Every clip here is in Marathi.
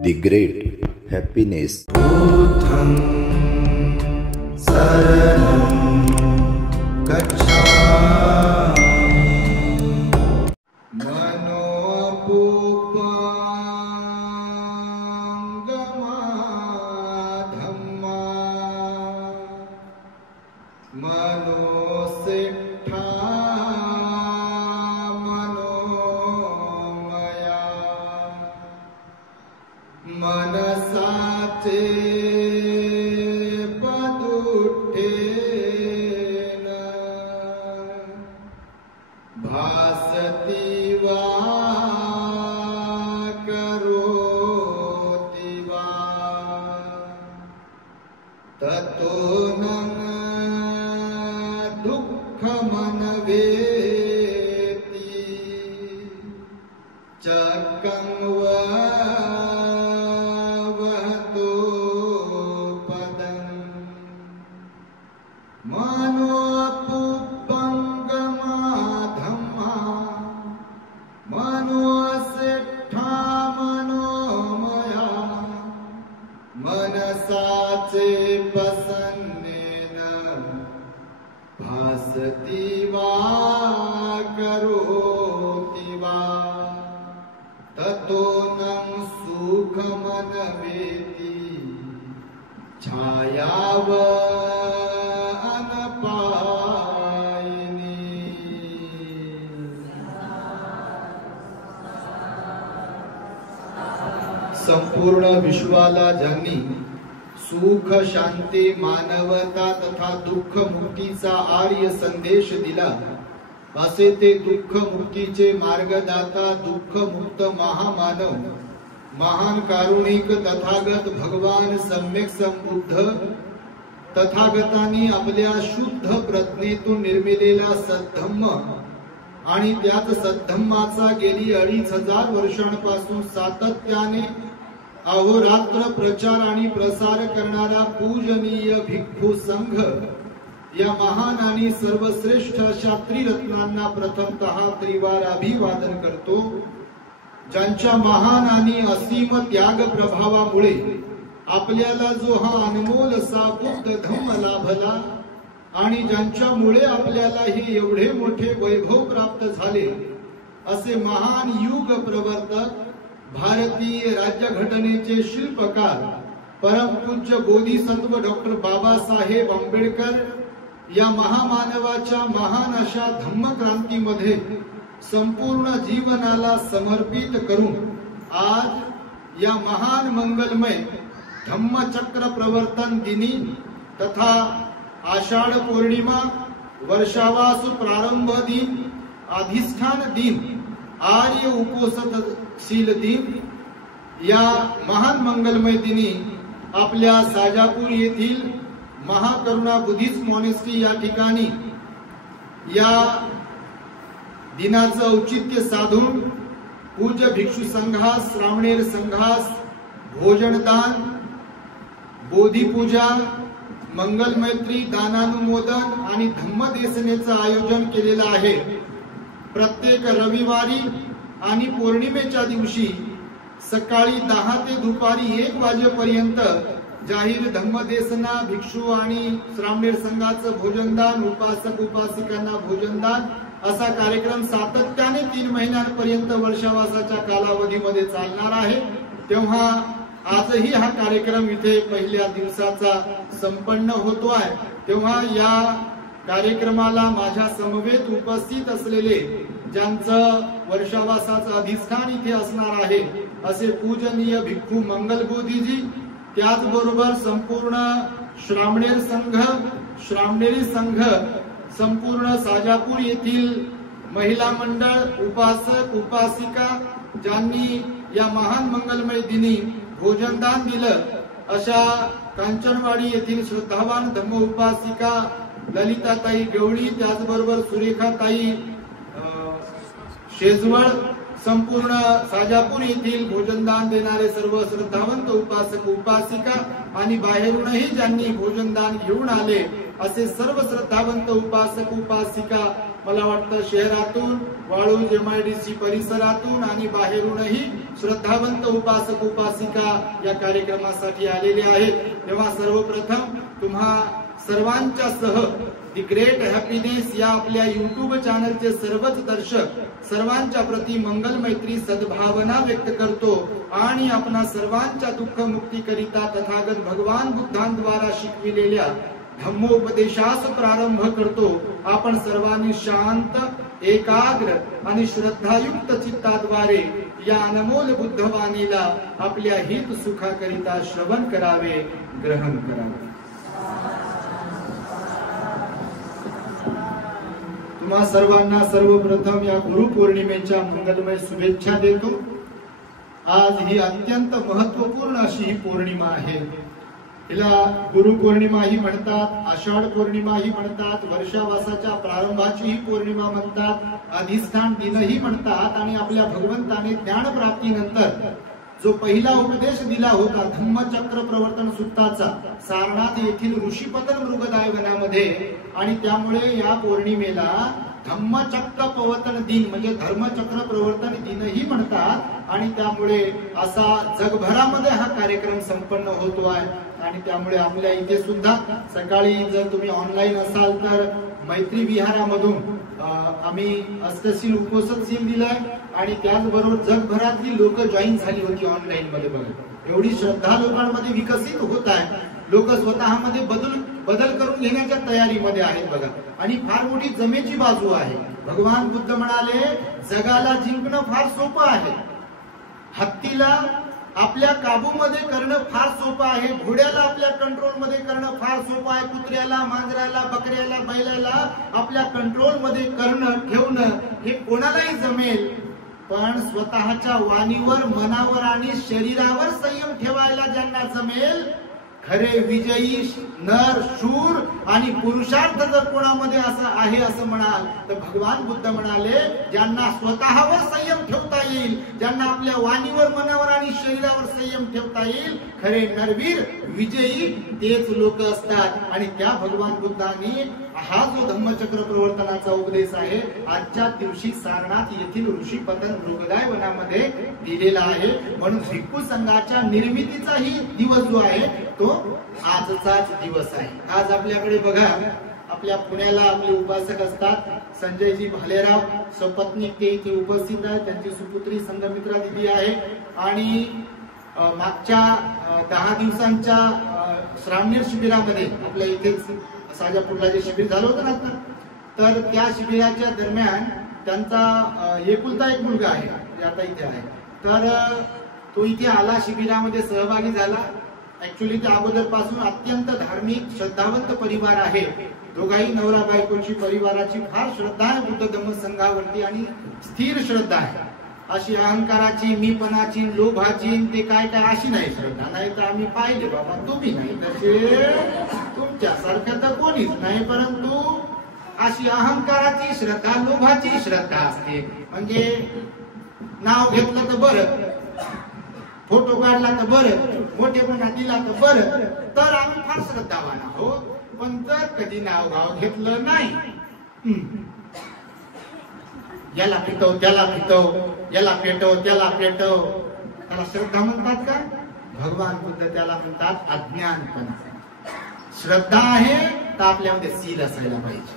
The great happiness. Buddham saranam gacchami. Manopupangama dhamma manosiddha manomaya मनसाचे पदुठेन भासति वा करोति वा ततो न दुःखमनवेति चक्रं वा मनोपुपंगमा धम्मा मनोसिद्धा मनोमया मनसाचे प्रसन्नेन भासति वा करोति वा ततो न सुखमनवेति छायाव संपूर्ण विश्वाला ज्यांनी सुख शांती मानवता तथा दुःख मुक्तीचा आर्य संदेश दिला असे ते दुःख मुक्तीचे मार्गदाता दुःख मुक्त महामानव महान कारुणिक तथागत भगवान सम्यक संबुद्ध तथागतांनी आपल्या शुद्ध प्रज्ञेतून निर्मिलेला सद्धम्म आणि त्याच सद्धम्माचा गेली 2500 वर्षांपासून सातत्याने अहोरात्र प्रचार आणि प्रसार करणारा पूजनीय भिक्खू संघ या महान आणि सर्वश्रेष्ठ अशा त्रिरत्नांना प्रथमतः त्रिवार अभिवादन करतो ज्यांच्या महान आणि असीम त्याग प्रभावामुळे आपल्याला जो हा अनमोल असा बुद्ध धम्म लाभला आणि ज्यांच्यामुळे आपल्याला हे एवढे मोठे वैभव प्राप्त झाले असे महान युग प्रवर्तक भारतीय राज्यघटनेचे शिल्पकार परमपूज्य बोधिसत्व डॉक्टर बाबासाहेब आंबेडकर या महामानवाच्या महान अशा धम्मक्रांतीमध्ये संपूर्ण जीवनाला समर्पित करून आज या महान मंगलमय धम्मचक्र प्रवर्तन दिनी तथा आषाढ पौर्णिमा वर्षावास प्रारंभ दिन अधिष्ठान दिन आर्य उपोषणशील दिन या महान मंगलमय दिनी आपल्या साजापूर येथील महाकरुणा बुद्धिस्ट मॉनेस्ट्री या ठिकाणी या दिनाचं औचित्य साधून पूज्य भिक्षू संघास श्रामणेर संघास भोजनदान बोधिपूजा मंगल मैत्री दानानुमोदन आणि धम्मदेसनेचं आयोजन केलेलं आहे। प्रत्येक रविवारी आणि पौर्णिमेच्या दिवशी सकाळी 10 ते दुपारी 1 वाजेपर्यंत जाहीर धम्मदेसना भिक्षू आणि श्रामणेर संघाचं भोजनदान उपासक उपासिकांना भोजनदान असा कार्यक्रम सातत्याने 3 महिन्यांपर्यंत वर्षावासाच्या कालावधीमध्ये चालणार आहे। तेव्हा आजही हा कार्यक्रम इथे पहिल्या दिवसाचा संपन्न होतो आहे। तेव्हा या कार्यक्रमाला माझ्या समवेत उपस्थित असलेले ज्यांचं वर्षावासाचं अधिष्ठान इथे असणार आहे असे पूजनीय भिक्खू मंगलबोधीजी त्याचबरोबर संपूर्ण श्रामणेर संघ श्रामणेरी संघ संपूर्ण साजापूर येथील महिला मंडळ उपासक उपासिका ज्यांनी या महान मंगलमय दिनी भोजनदान दिलं अशा कांचनवाडी येथील श्रद्धावान धम्म उपासिका ललिताताई गवळी त्याचबरोबर सुरेखाताई शेजवळ संपूर्ण साजापूर येथील भोजनदान देणारे सर्व श्रद्धावंत उपासक उपासिका आणि बाहेरूनही ज्यांनी भोजनदान घेऊन आले असे सर्व श्रद्धावंत उपासक उपासिका मला वाटतं शहरातून, वाळूज MIDC परिसरातून आणि बाहेरूनही श्रद्धावंत उपासक उपासिका या कार्यक्रमासाठी आलेले आहेत. तेव्हा सर्वप्रथम तुम्हा सर्वांच्या सह दी ग्रेट हॅपीनेस या आपल्या YouTube चॅनलचे सर्वच दर्शक सर्वांच्या प्रती मंगल मैत्री सद्भावना व्यक्त करतो आणि आपणा सर्वांच्या दुःख मुक्तीकरिता तथागत भगवान बुद्धांद्वारा शिकविलेल्या धम्मोपदेशास प्रारंभ करतो. आपण सर्वांनी शांत, एकाग्र आणि श्रद्धायुक्त चित्ताद्वारे या अनमोल बुद्धवाणीला आपल्या हित सुखाकरिता श्रवण करावे, ग्रहण करावे. तुम्हा सर्वांना सर्वप्रथम या गुरुपौर्णिमेच्या मंगलमय शुभेच्छा देतो. आज ही अत्यंत महत्वपूर्ण अशी ही पौर्णिमा आहे. तिला गुरुपौर्णिमाही म्हणतात, आषाढ पौर्णिमाही म्हणतात, वर्षावासाच्या प्रारंभाची ही पौर्णिमा म्हणतात, अधिष्ठान दिनही म्हणतात. आणि आपल्या भगवंताने ज्ञानप्राप्तीनंतर जो पहिला उपदेश दिला होता धम्मचक्र प्रवर्तन सूत्राचा सारनाथ येथील ऋषीपतन मृगदाय वनामध्ये, आणि त्यामुळे या पौर्णिमेला धम्मचक्र प्रवर्तन दिन म्हणजे धर्मचक्र प्रवर्तन दिनही म्हणतात. आणि त्यामुळे असा जगभरामध्ये हा कार्यक्रम संपन्न होतो आहे. आणि त्यामुळे आपल्या इथे सुद्धा सकाळी जर तुम्ही ऑनलाईन असाल तर मैत्री विहारामधून आम्ही अष्टशील उपोषणशील दिलाय. आणि त्याचबरोबर जगभरातली लोक जॉईन झाली होती ऑनलाईन मध्ये. बघा एवढी श्रद्धा लोकांमध्ये विकसित होत आहे. लोक स्वतःमध्ये बदल करून घेण्याच्या तयारीमध्ये आहेत. बघा आणि फार मोठी जमेची बाजू आहे. भगवान बुद्ध म्हणाले जगाला जिंकणं फार सोपं आहे, हत्तीला आपल्या काबूमध्ये करणं फार सोपं आहे, घोड्याला आपल्या कंट्रोल मध्ये करणं फार सोपं आहे, कुत्र्याला, मांजराला, बकऱ्याला, बैलाला आपल्या कंट्रोल मध्ये करणं ठेवणं हे कोणालाही जमेल. पण स्वतःच्या वाणीवर, मनावर आणि शरीरावर संयम ठेवायला ज्यांना जमेल, खरे विजयी नर, शूर आणि पुरुषार्थ जर कोणामध्ये असं आहे असं म्हणाल तर भगवान बुद्ध म्हणाले ज्यांना स्वतःवर संयम ठेवता येईल, ज्यांना आपल्या वाणीवर, मनावर आणि शरीरावर संयम ठेवता येईल, खरे नरवीर विजयी तेच लोक असतात. आणि त्या भगवान बुद्धांनी हा जो धम्मचक्र प्रवर्तनाचा उपदेश आहे आजच्या दिवशी सारनाथ येथील ऋषीपतन मृगदाय वनामध्ये दिलेला आहे. म्हणून भिक्खू संघाच्या निर्मितीचाही दिवस जो आहे तो आजचाच दिवस आहे. आज आपल्याकडे बघा आपल्या पुण्याला आपले उपासक असतात संजयजी भालेराव सपत्नीक ते इथे उपस्थित आहेत. त्यांची सुपुत्री संघमित्रा दिदी आहे. आणि मागच्या 10 दिवसांच्या श्रावणीर शिबिरामध्ये आपल्या इथेच साजापूरला जे शिबिर झालं होतं ना, तर त्या शिबिराच्या दरम्यान त्यांचा एकुलता एक मुलगा आहे जे आता इथे आहे. तर तो इथे आला, शिबिरामध्ये सहभागी झाला. ऍक्च्युली त्या अगोदर पासून अत्यंत धार्मिक श्रद्धावंत परिवार आहे. दोघाही नवरा बायकोची परिवाराची फार श्रद्धा आहे बुद्ध धम्म संघावरती आणि स्थिर श्रद्धा आहे. अशी अहंकाराची, मीपणाची, लोभाची ते काय काय अशी नाही श्रद्धा. नाही तर आम्ही पाहिले बाबा तुम्ही नाही तसे तुमच्यासारखं तर कोणीच नाही, परंतु अशी अहंकाराची श्रद्धा, लोभाची श्रद्धा असते. म्हणजे नाव घेतलं तर बरं, फोटो काढला तर बरं, मोठेपणा दिला तर बरं, तर आम्ही फार श्रद्धावान आहोत. पण जर कधी नाव गाव घेतलं नाही, याला पिटव, त्याला पिटव, याला पेटव, त्याला पेटव, त्याला श्रद्धा म्हणतात का? भगवान बुद्ध त्याला म्हणतात अज्ञानपणा. श्रद्धा आहे तर आपल्यामध्ये सील असायला पाहिजे.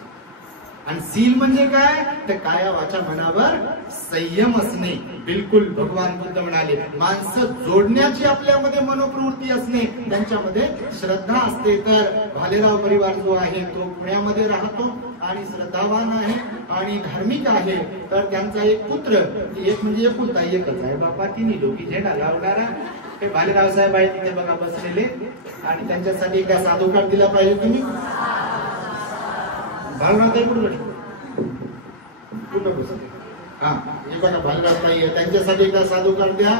आणि सील म्हणजे काय? तर काया वाचा मनावर संयम असणे. बिलकुल भगवान बुद्ध म्हणाले माणसं जोडण्याची आपल्यामध्ये मनोप्रवृत्ती असणे, त्यांच्यामध्ये श्रद्धा असते. तर भालेराव परिवार जो आहे तो पुण्यामध्ये राहतो आणि श्रद्धावान आहे आणि धार्मिक आहे. तर त्यांचा एक पुत्र, एक म्हणजे एकुलता एकच आहे बापा, तिन्ही लोकी झेंडा लावणारा हे भालेराव साहेब आहेत तिथे बघा बसलेले. आणि त्यांच्यासाठी एकदा साधुकार दिला पाहिजे तुम्ही. त्यांच्यासाठी एकदा साधुकार द्या.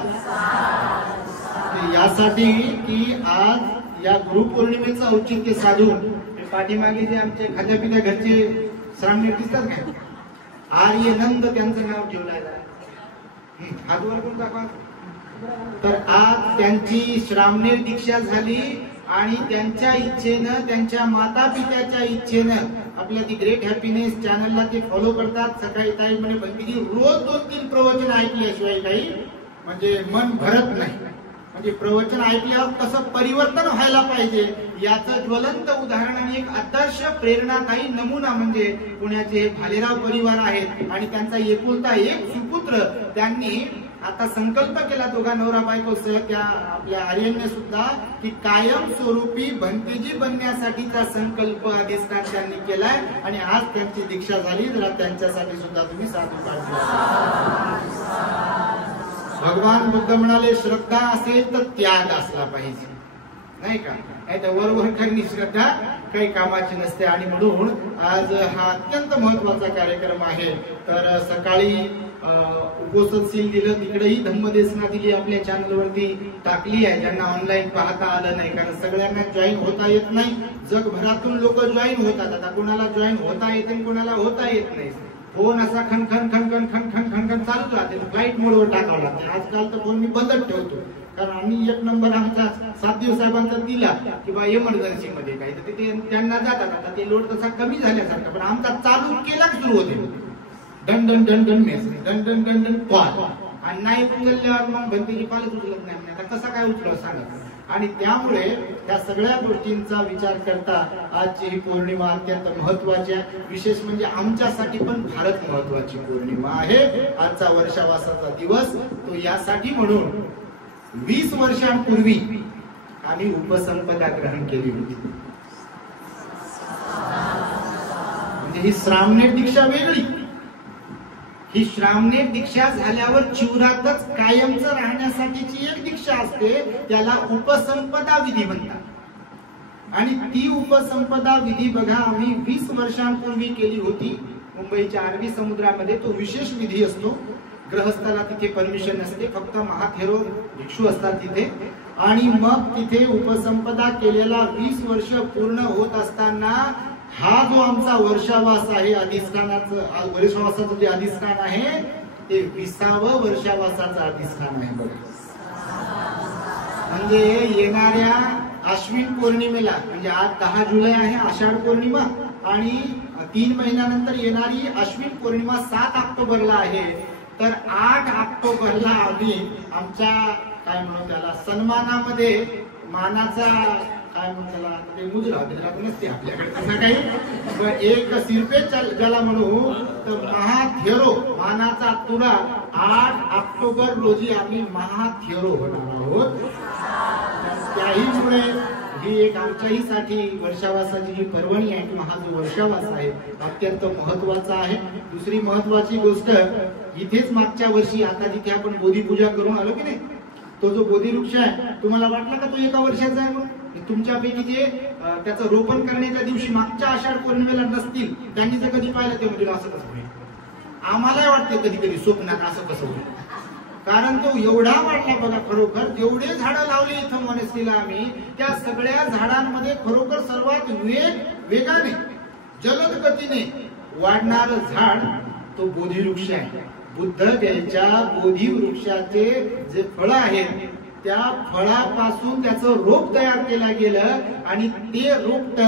यासाठी की आज या गुरुपौर्णिमेचं औचित्य साधून पाठीमागे जे आमचे खाद्यापित्या घरचे श्रावणी दिसतात काय, आर्यनंद त्यांचं नाव ठेवलं आहे. हात वर करून दाखवा. तर आज त्यांची श्रावणी दीक्षा झाली आणि त्यांच्या इच्छेनं, त्यांच्या माता पित्याच्या इच्छेनं आपल्या ती ग्रेट हॅपीनेस चॅनलला ते फॉलो करतात. सकाळी ताई म्हणे भक्तीजी रोज 2-3 प्रवचन ऐकल्याशिवाय काही म्हणजे मन भरत नाही. म्हणजे प्रवचन ऐकल्यावर कसं परिवर्तन व्हायला पाहिजे याचं ज्वलंत उदाहरण आणि एक आदर्श प्रेरणादायी नमुना म्हणजे पुण्याचे भालेराव परिवार आहेत आणि त्यांचा एकुलता एक सुपुत्र. त्यांनी आता संकल्प केला दोघा नवरा बायकोसह त्या आपल्या आर्यनने सुद्धा की कायमस्वरूपी भंतेजी बनण्यासाठीचा संकल्प अधिष्ठान त्यांनी केलाय आणि आज त्यांची दीक्षा झाली. जरा त्यांच्यासाठी सुद्धा तुम्ही साधू काढला. भगवान बुद्ध म्हणाले श्रद्धा असेल तर त्याग असला पाहिजे, नाही का? नाही तर वरवर करणी श्रद्धा काही कामाची नसते. आणि म्हणून आज हा अत्यंत महत्वाचा कार्यक्रम आहे. तर सकाळी उपोषण दिलं, तिकडेही धम्मदेशना दिली, आपल्या चॅनलवरती टाकली आहे. ज्यांना ऑनलाईन पाहता आलं नाही कारण सगळ्यांना जॉईन होता येत नाही. जगभरातून लोक जॉईन होतात. आता कोणाला जॉईन होता येते कोणाला होता येत नाही. फोन असा खनखन खनखन खनखन खनखन चालू राहते. फ्लाईट मोडवर टाकावं लागते. आजकाल तर फोन मी बंदच ठेवतो कारण आम्ही एक नंबर आमचा सातदेव साहेबांचा दिला किंवा इमर्जन्सी मध्ये काही तर तिथे त्यांना जातात. आता ते लोड तसा कमी झाल्यासारखा पण आमचा चालू केलाच सुरू होते. Done done done done message, done done done done call. आणि नाही उचलल्यावर मग भंतेची कॉलच उचलत नाही. आता कसा काय उचलावं सांगा. आणि त्यामुळे या सगळ्या गोष्टींचा विचार करता आजची ही पौर्णिमा अत्यंत महत्वाची आहे. विशेष म्हणजे आमच्यासाठी पण फारच महत्वाची पौर्णिमा आहे. आजचा वर्षावासाचा दिवस तो यासाठी म्हणून 20 वर्षांपूर्वी आम्ही उपसंपदा ग्रहण केली होती. म्हणजे ही श्रामणेर दीक्षा वेगळी. ही श्रामणेर दीक्षा झाल्यावर चिवरातच कायमच राहण्यासाठीची एक दीक्षा असते, त्याला उपसंपदा विधी म्हणतात. आणि ती उपसंपदा विधी बघा आम्ही 20 वर्षांपूर्वी केली होती मुंबईच्या अरबी समुद्रामध्ये. तो विशेष विधी असतो. ग्रहस्थाला तिथे परमिशन नसते, फक्त महाथेरो भिक्षू असतात तिथे. आणि मग तिथे उपसंपदा केलेला 20 वर्ष पूर्ण होत असताना हा जो आमचा वर्षावास आहे, अधिष्ठानाचं वर्षावासाचं जे अधिष्ठान आहे ते 20वा वर्षावासाचं अधिष्ठान आहे बघा. म्हणजे येणाऱ्या आश्विन पौर्णिमेला म्हणजे आज 10 जुलै आहे आषाढ पौर्णिमा आणि 3 महिन्यानंतर येणारी आश्विन पौर्णिमा 7 ऑक्टोबरला आहे. तर 8 ऑक्टोबरला आम्ही आमच्या काय म्हणू त्याला सन्मानामध्ये मानाचा काय म्हणू त्याला ते मुजरा नसते आपल्याकडे तसं काही एक सिरपे ज्याला म्हणू तर महाथेरो मानाचा तुरा 8 ऑक्टोबर रोजी आम्ही महाथेरो होणार आहोत. त्याहीमुळे ही एक आमच्याही साठी वर्षावासाची जी पर्वणी आहे किंवा हा जो वर्षावास आहे अत्यंत महत्वाचा आहे. दुसरी महत्वाची गोष्ट इथेच मागच्या वर्षी आता जिथे आपण बोधिपूजा करून आलो की नाही, तो जो बोधिवृक्ष आहे तुम्हाला वाटला का तो 1 वर्षाचा आहे म्हणून? तुमच्यापैकी जे त्याचं रोपण करण्याच्या दिवशी मागच्या आषाढ पौर्णिमेला नसतील त्यांनी जर कधी पाहिलं ते म्हणजे असं कसं होईल. आम्हाला वाटते कधी कधी स्वप्नात असं कसं होईल कारण तो एवढा वाढला बघा. खरोखर जेवढे झाडं लावले इथं मनस्थिला आम्ही त्या सगळ्या झाडांमध्ये खरोखर सर्वात वेगाने जलद गतीने वाढणारं झाड तो बोधिवृक्ष आहे. बुद्ध त्यांच्या बोधिवृक्षाचे जे फळ आहेत त्या फळापासून त्याचं रोप तयार केलं गेलं आणि ते रोप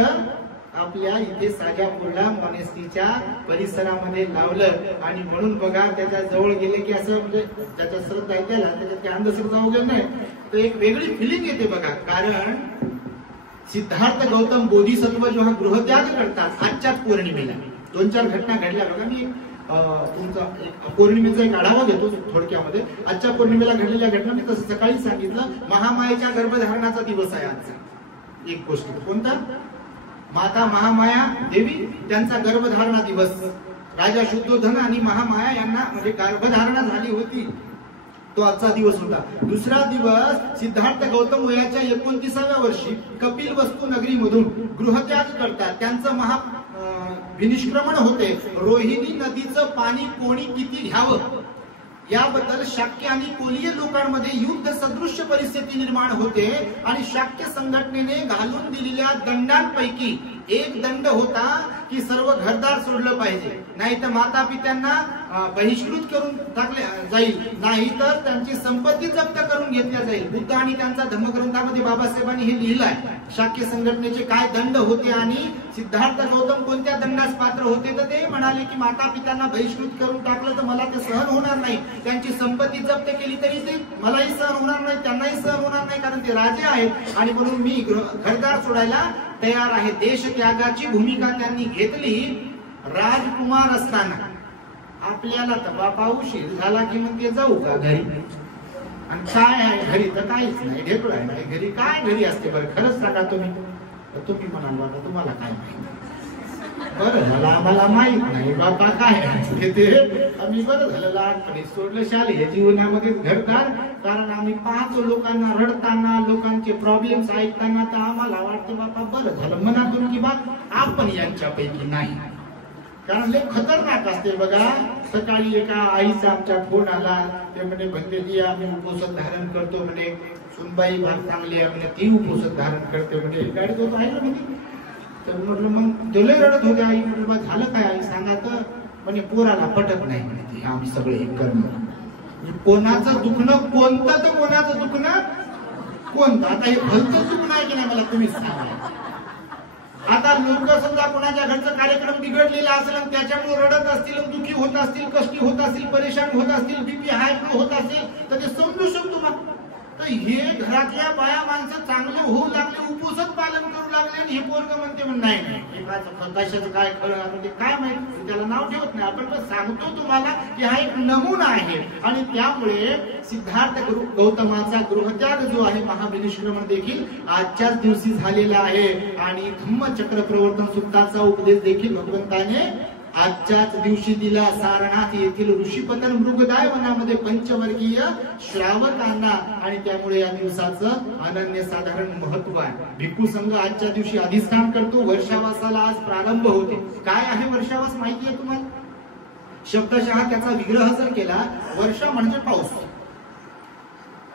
आपल्या इथे साजापूरला मनस्थिच्या परिसरामध्ये लावलं. आणि म्हणून बघा त्याच्या जवळ गेले की असं म्हणजे त्याच्या श्रद्धा आहे त्याला त्याच्यात काही अंधश्रद्धा वगैरे नाही, तर एक वेगळी फिलिंग येते बघा. कारण सिद्धार्थ गौतम बोधिसत्व जेव्हा गृहत्याग करतात आजच्याच पौर्णिमेला 2-4 घटना घडल्या बघा. मी तुमचा पौर्णिमेचा एक आढावा घेतो थोडक्यामध्ये. आजच्या पौर्णिमेला घडलेल्या घटना मी तसं सकाळी सांगितलं. महामायेच्या गर्भधारणाचा दिवस आहे आजचा. एक गोष्ट कोणता? माता महामाया देवी त्यांचा गर्भधारणा दिवस. राजा शुद्धोधन आणि महामाया यांना म्हणजे गर्भधारणा झाली होती तो आजचा दिवस होता. दुसरा दिवस सिद्धार्थ गौतम वयाच्या 29व्या वर्षी कपिल वस्तू नगरी मधून गृहत्याग करतात. त्यांचं विनिष्क्रमण होते. रोहिणी नदीचं पाणी कोणी किती घ्यावं याबद्दल शाक्य आणि कोलीय लोकांमध्ये युद्ध सदृश परिस्थिती निर्माण होते. आणि शाक्य संघटनेने घालून दिलेल्या दंडांपैकी एक दंड होता की सर्व घरदार सोडलं पाहिजे, नाही तर माता पित्यांना बहिष्कृत करून टाकले जाईल, नाही तर त्यांची संपत्ती जप्त करून घेतल्या जाईल. बुद्ध आणि त्यांचा धम्मग्रंथामध्ये बाबासाहेबांनी हे लिहिलं आहे. शाक्य संघटनेचे काय दंड होते आणि सिद्धार्थ गौतम कोणत्या दंडास पात्र होते, तर ते म्हणाले की माता पित्यांना बहिष्कृत करून टाकलं तर मला ते सहन होणार नाही, त्यांची संपत्ती जप्त केली तरी ते मलाही सहन होणार नाही, त्यांनाही सहन होणार नाही, कारण ते राजे आहेत आणि म्हणून मी घरदार सोडायला तयार आहे. देश त्यागाची भूमिका त्यांनी घेतली. राजकुमार असताना आपल्याला तर बापा उशीर झाला की मग ते जाऊ का घरी, आणि काय आहे घरी तर काहीच नाही, ढेकळ आहे घरी, काय घरी असते बरं खरंच सांगा तुम्ही. तुम्ही म्हणाल बाबा तुम्हाला काय माहिती, बरं झालं आम्हाला माहित नाही बाबा काय असते ते, आम्ही बरं झालं लहानपणी सोडलं शालेय जीवनामध्ये घरदार, कारण आम्ही पाहतो लोकांना रडताना, लोकांचे प्रॉब्लेम्स ऐकताना, तर आम्हाला वाटतं बाबा बरं झालं मनातून की बा आपण यांच्यापैकी नाही, कारण लय खतरनाक असते बघा. सकाळी एका आईचा आमच्या फोन आला, ते म्हणे भंतेजी आम्ही उपोषण धारण करतो, म्हणे सुनबाई भाग चांगली आहे, म्हणे ती उपोषण धारण करते, म्हणे गाडीत होतो आहे ना म्हणे. तर म्हटलं मग ते लय रडत होते. आई म्हटलं बा झालं काय आई सांगा, तर म्हणे पोराला पटत नाही म्हणे ते आम्ही सगळे हे करणं. कोणाचं दुखणं कोणतं, तर कोणाचं दुखणं कोणतं, आता हे भलतं दुखणं आहे की नाही मला तुम्ही सांगा. आता लोक समजा कोणाच्या घरचा कार्यक्रम बिघडलेला असेल आणि त्याच्यामुळे रडत असतील, दुखी होत असतील, कष्टी होत असतील, परेशान होत असतील, बीपी हाय होत असेल, तर ते समजू शकतो ना. तर हे घरातल्या बाया माणसं चांगले होऊ लागले, उपोषण पालन करू लागले, आणि हे पोरग म्हणते नाही कशाचं काय खरं म्हणजे काय माहिती, त्याला नाव ठेवत नाही आपण, पण सांगतो तुम्हाला की हा एक नमुना आहे. आणि त्यामुळे सिद्धार्थ गौतमाचा गृहत्याग जो आहे महाबलीश्वरम देखील आजच्याच दिवशी झालेला आहे. आणि धम्मचक्र प्रवर्तन सूक्ताचा उपदेश देखील भगवंताने आजच्याच दिवशी दिला. सारनाथ येथील ऋषीपतन मृगदाय वनामध्ये पंचवर्गीय श्रावकांना, आणि त्यामुळे या दिवसाचं अनन्यसाधारण महत्व आहे. भिक्खू संघ आजच्या दिवशी अधिष्ठान करतो. वर्षावासाला आज प्रारंभ होते. काय आहे वर्षावास माहिती आहे तुम्हाला? शब्दशः त्याचा विग्रह जर केला, वर्षा म्हणजे पाऊस,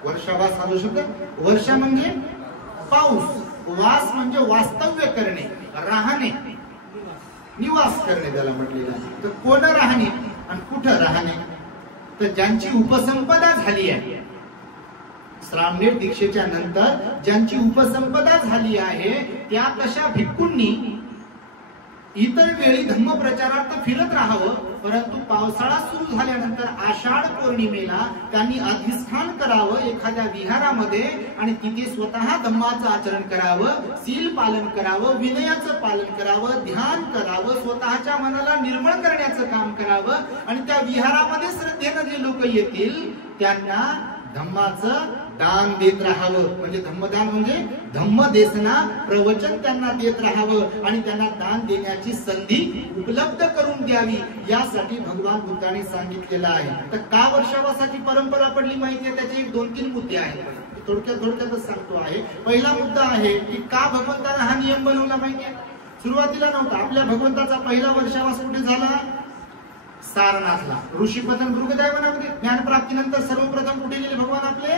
वर्षावास हा जो शब्द, वर्षा म्हणजे पाऊस, वास म्हणजे वास्तव्य करणे, राहणे, निवास करणे त्याला म्हटलेलं आहे. तर कोण राहणे आणि कुठं राहणे, तर ज्यांची उपसंपदा झाली आहे, श्रामणेर दीक्षेच्या नंतर ज्यांची उपसंपदा झाली आहे, त्या तशा भिक्खूंनी इतर वेळी धम्म प्रचारार्थ फिरत राहावं, परंतु पावसाळा सुरू झाल्यानंतर आषाढ पौर्णिमेला त्यांनी अधिष्ठान करावं एखाद्या विहारामध्ये, आणि तिथे स्वतः धम्माचं आचरण करावं, सील पालन करावं, विनयाचं पालन करावं, ध्यान करावं, स्वतःच्या मनाला निर्मळ करण्याचं काम करावं, आणि त्या विहारामध्ये श्रद्धेनं जे लोक येतील त्यांना धम्माचं दान देत राहावं. म्हणजे धम्मदान म्हणजे धम्मदेशना प्रवचन त्यांना देत राहावं आणि त्यांना दान देण्याची संधी उपलब्ध करून द्यावी, यासाठी भगवान बुद्धाने सांगितलेलं आहे. तर का वर्षावासाची परंपरा पडली माहिती आहे? त्याचे 2-3 मुद्दे आहेत, थोडक्यातच सांगतो आहे. पहिला मुद्दा आहे की का भगवंताने हा नियम बनवला माहिती आहे? सुरुवातीला नव्हता. आपल्या भगवंताचा पहिला वर्षावास कुठे झाला? सारनाथला, ऋषीपतन मृगदाय वनामध्ये. ज्ञानप्राप्तीनंतर सर्वप्रथम कुठे गेले भगवान आपले?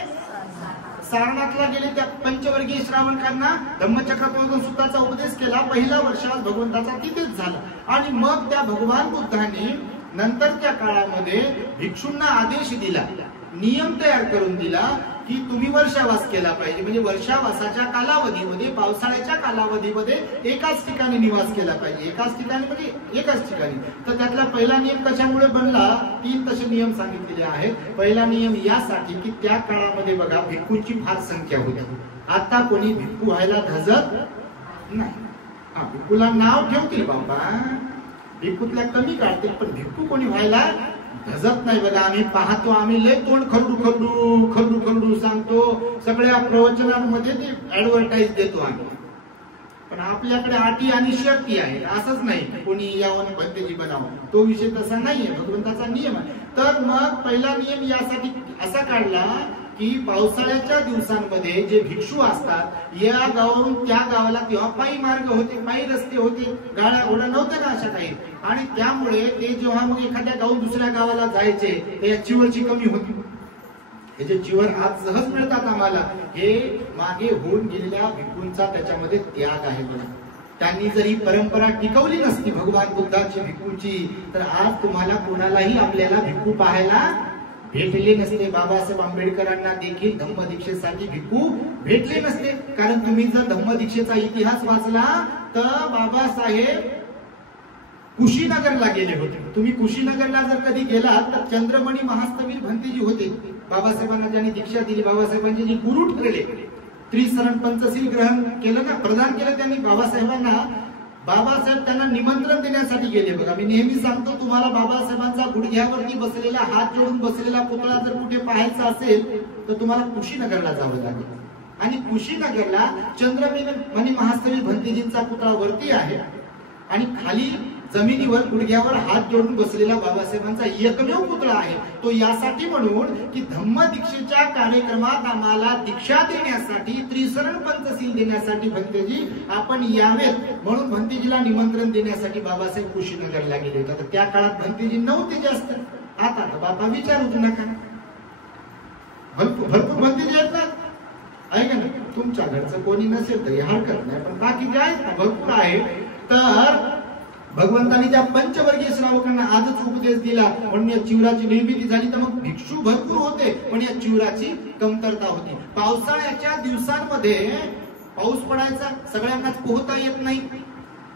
सारनाथला गेले. त्या पंचवर्गीय श्रावकांना धम्मचक्र प्रवर्तन सूत्राचा उपदेश केला. पहिला वर्षात भगवंताचा तिथेच झाला. आणि मग त्या भगवान बुद्धांनी नंतरच्या काळामध्ये भिक्षूंना आदेश दिला, नियम तयार करून दिला की तुम्ही वर्षावास केला पाहिजे. म्हणजे वर्षावासाच्या कालावधीमध्ये, पावसाळ्याच्या कालावधीमध्ये एकाच ठिकाणी निवास केला पाहिजे. एकाच ठिकाणी म्हणजे एकाच ठिकाणी. तर त्यातला पहिला नियम कशामुळे बनला? 3 तसे नियम सांगितलेले आहेत. पहिला नियम यासाठी की त्या काळामध्ये बघा भिक्खूंची फार संख्या होती. आता कोणी भिक्खू व्हायला धजत नाही. हा, भिक्खूला नाव ठेवतील बाबा, भिक्खूतल्या कमी काढतील, पण भिक्खू कोणी व्हायला धजत नाही. बघा आम्ही पाहतो, आम्ही लय तोंड खरडू सांगतो, सगळ्या प्रवचनांमध्ये ते ऍडव्हर्टाईज देतो आम्ही, पण आपल्याकडे अटी आणि शर्ती आहेत. असंच नाही कोणी यावं भंतेजी बनावं, तो विषय तसा नाहीये, भगवंताचा नियम आहे. तर मग पहिला नियम यासाठी असा काढला की पावसाळ्याच्या दिवसांमध्ये जे भिक्षू असतात, या गावावरून त्या गावाला तेव्हा पायी मार्ग होते, पायी रस्ते होते, गाड्या घोडा नव्हत्या ना अशा काही, आणि त्यामुळे ते जेव्हा मग एखाद्या गावून दुसऱ्या गावाला जायचे, त्या चिवरची कमी होती. हे जे चिवर आज सहज मिळतात आम्हाला, हे मागे होऊन गेलेल्या भिक्खूंचा त्याच्यामध्ये त्याग आहे. बघा त्यांनी जर ही परंपरा टिकवली नसती भगवान बुद्धाची भिक्खूची, तर आज तुम्हाला कोणालाही आपल्याला भिक्खू पाहायला भेटले नसते. बाबासाहेब आंबेडकरांना देखील धम्मदीक्षेसाठी भिक्खू भेटले नसते. कारण तुम्ही जर धम्मदीक्षेचा इतिहास वाचला तर बाबासाहेब कुशीनगरला गेले होते. तुम्ही कुशीनगरला जर कधी गेलात तर चंद्रमणी महास्तवीर भंतेजी होते. बाबासाहेबांना ज्यांनी दीक्षा दिली, बाबासाहेबांचे जे गुरु ठरले, त्रिसरण पंचशील ग्रहण केलं ना, प्रदान केलं त्यांनी बाबासाहेबांना. बाबासाहेब त्यांना निमंत्रण देण्यासाठी गेले. बघा, मी नेहमी सांगतो तुम्हाला, बाबासाहेबांचा गुडघ्यावरती बसलेला, हात जोडून बसलेला पुतळा जर कुठे पाहायचा असेल तर तुम्हाला कुशीनगरला जावं लागेल. आणि कुशीनगरला चंद्रमणी महास्तवीर भंतेजींचा पुतळा वरती आहे आणि खाली जमिनीवर गुडघ्यावर हात जोडून बसलेला बाबासाहेबांचा एकमेव पुतळा आहे. तो यासाठी म्हणून की धम्मदीक्षेच्या कार्यक्रमात आम्हाला दीक्षा देण्यासाठी, त्रिसरण पंचशील देण्यासाठी भंतेजी आपण यावेत म्हणून भंतेजीला निमंत्रण देण्यासाठी बाबासाहेब कुशीनगरला गेले होते. तर त्या काळात भंतेजी नव्हते जास्त. आता तर बापा विचारूच नका, भरपूर भंतेजी आहेत ना. ऐका ना, तुमच्या घरचं कोणी नसेल तरी हरकत नाही, पण बाकी जे आहेत ना भरपूर आहे. तर भगवंतांनी त्या पंचवर्गीय श्रावकांना आजच उपदेश दिला म्हणून या चिवराची निर्मिती झाली. तर मग भिक्षू भरपूर होते पण या चिवराची कमतरता होती. पावसाळ्याच्या दिवसांमध्ये पाऊस पडायचा, सगळ्यांनाच पोहता येत नाही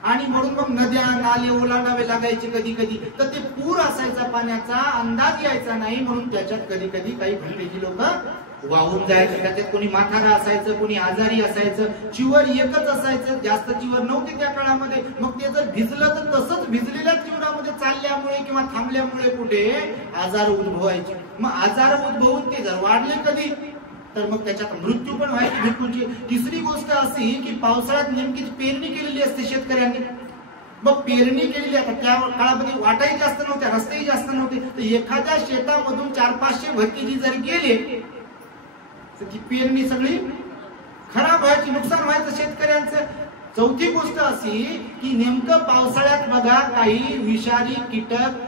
आणि म्हणून मग नद्या नाले ओलांडावे लागायचे कधी कधी. तर ते पूर असायचा, पाण्याचा अंदाज यायचा नाही म्हणून त्याच्यात कधी कधी काही भंतेजी लोक वाहून जायचं. त्याच्यात कोणी म्हातारा असायचं, कोणी आजारी असायचं. चिवर एकच असायचं, जास्त चिवर नव्हते त्या काळामध्ये. मग ते जर भिजलं तर तसंच भिजलेल्या चिवरामध्ये चालल्यामुळे किंवा थांबल्यामुळे कुठे आजार उद्भवायचे. मग आजार उद्भवून ते जर वाढले कधी तर मग त्याच्यात मृत्यू पण व्हायची भिक्खूची. तिसरी गोष्ट अशी की पावसाळ्यात नेमकीच पेरणी केलेली असते शेतकऱ्यांनी. मग पेरणी केलेली, आता त्या काळामध्ये वाटाही जास्त नव्हत्या, रस्तेही जास्त नव्हते. तर एखाद्या शेतामधून 400-500 भरतीजी जर गेले तर ती पेरणी सगळी खराब व्हायची, नुकसान व्हायचं शेतकऱ्यांचं. चौथी गोष्ट अशी की नेमकं पावसाळ्यात बघा काही विषारी कीटक,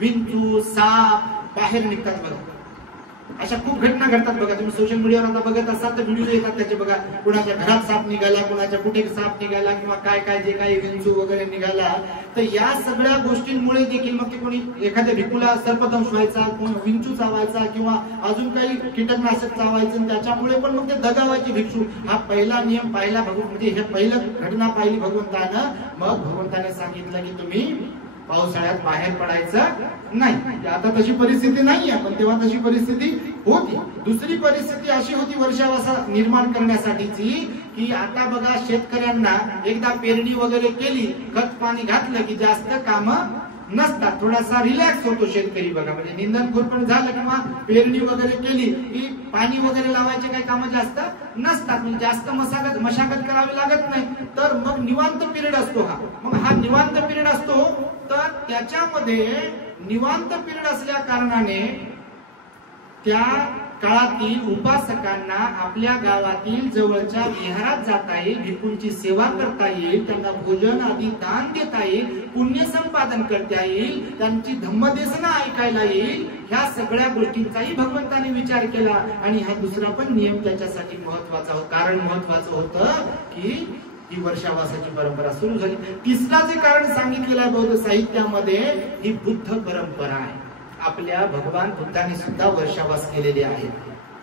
विंचू, साप बाहेर निघतात बघा. अशा खूप घटना घडतात बघा. तुम्ही सोशल मीडियावर आता बघत असाल तर व्हिडिओ येतात त्याचे बघा. कुणाच्या घरात साप निघाला, कुणाच्या कुठे साप निघाला किंवा काय काय जे काही विंचू वगैरे निघाला. तर या सगळ्या गोष्टींमुळे देखील मग ते कोणी एखाद्या भिक्खूला सर्पदंश व्हायचा, कोणी विंचू चावायचा किंवा अजून काही कीटकनाशक चावायचं, त्याच्यामुळे पण मग ते दगावायचे भिक्षू. हा पहिला नियम पाहिला म्हणजे हे पहिलं घटना पाहिली भगवंतानं. मग भगवंताने सांगितलं की तुम्ही पावसाळ्यात बाहेर पडायचं नाही. आता तशी परिस्थिती नाहीये पण तेव्हा तशी परिस्थिती होती. दुसरी परिस्थिती अशी होती वर्षावासा निर्माण करण्यासाठीची की आता बघा शेतकऱ्यांना एकदा पेरणी वगैरे केली, खत पाणी घातलं की जास्त काम नसतात, थोडासा रिलॅक्स होतो शेतकरी बघा. म्हणजे निंदन खुरपण झालं किंवा पेरणी वगैरे केली की पाणी वगैरे लावायचे काही काम जास्त नसतात, म्हणजे जास्त मशागत करावी लागत नाही. तर मग निवांत पिरियड असतो हा. मग हा निवांत पिरियड असतो तर त्याच्यामध्ये निवांत पिरियड असल्या कारणाने त्या काळातील उपासकांना आपल्या गावातील जवळच्या विहारात जाता येईल, भिक्खूंची सेवा करता येईल, त्यांना भोजन आदी दान देता येईल, पुण्य संपादन करता येईल, त्यांची धम्मदेशना ऐकायला येईल. ह्या सगळ्या गोष्टींचाही भगवंताने विचार केला. आणि हा दुसरा पण नियम त्याच्यासाठी महत्वाचा होता. कारण महत्वाचं होतं की ही वर्षावासाची परंपरा सुरू झाली. तिसरा जे कारण सांगितलेलं आहे बौद्ध साहित्यामध्ये ही बुद्ध परंपरा आहे. आपल्या भगवान बुद्धाने सुद्धा वर्षावास केलेले आहेत.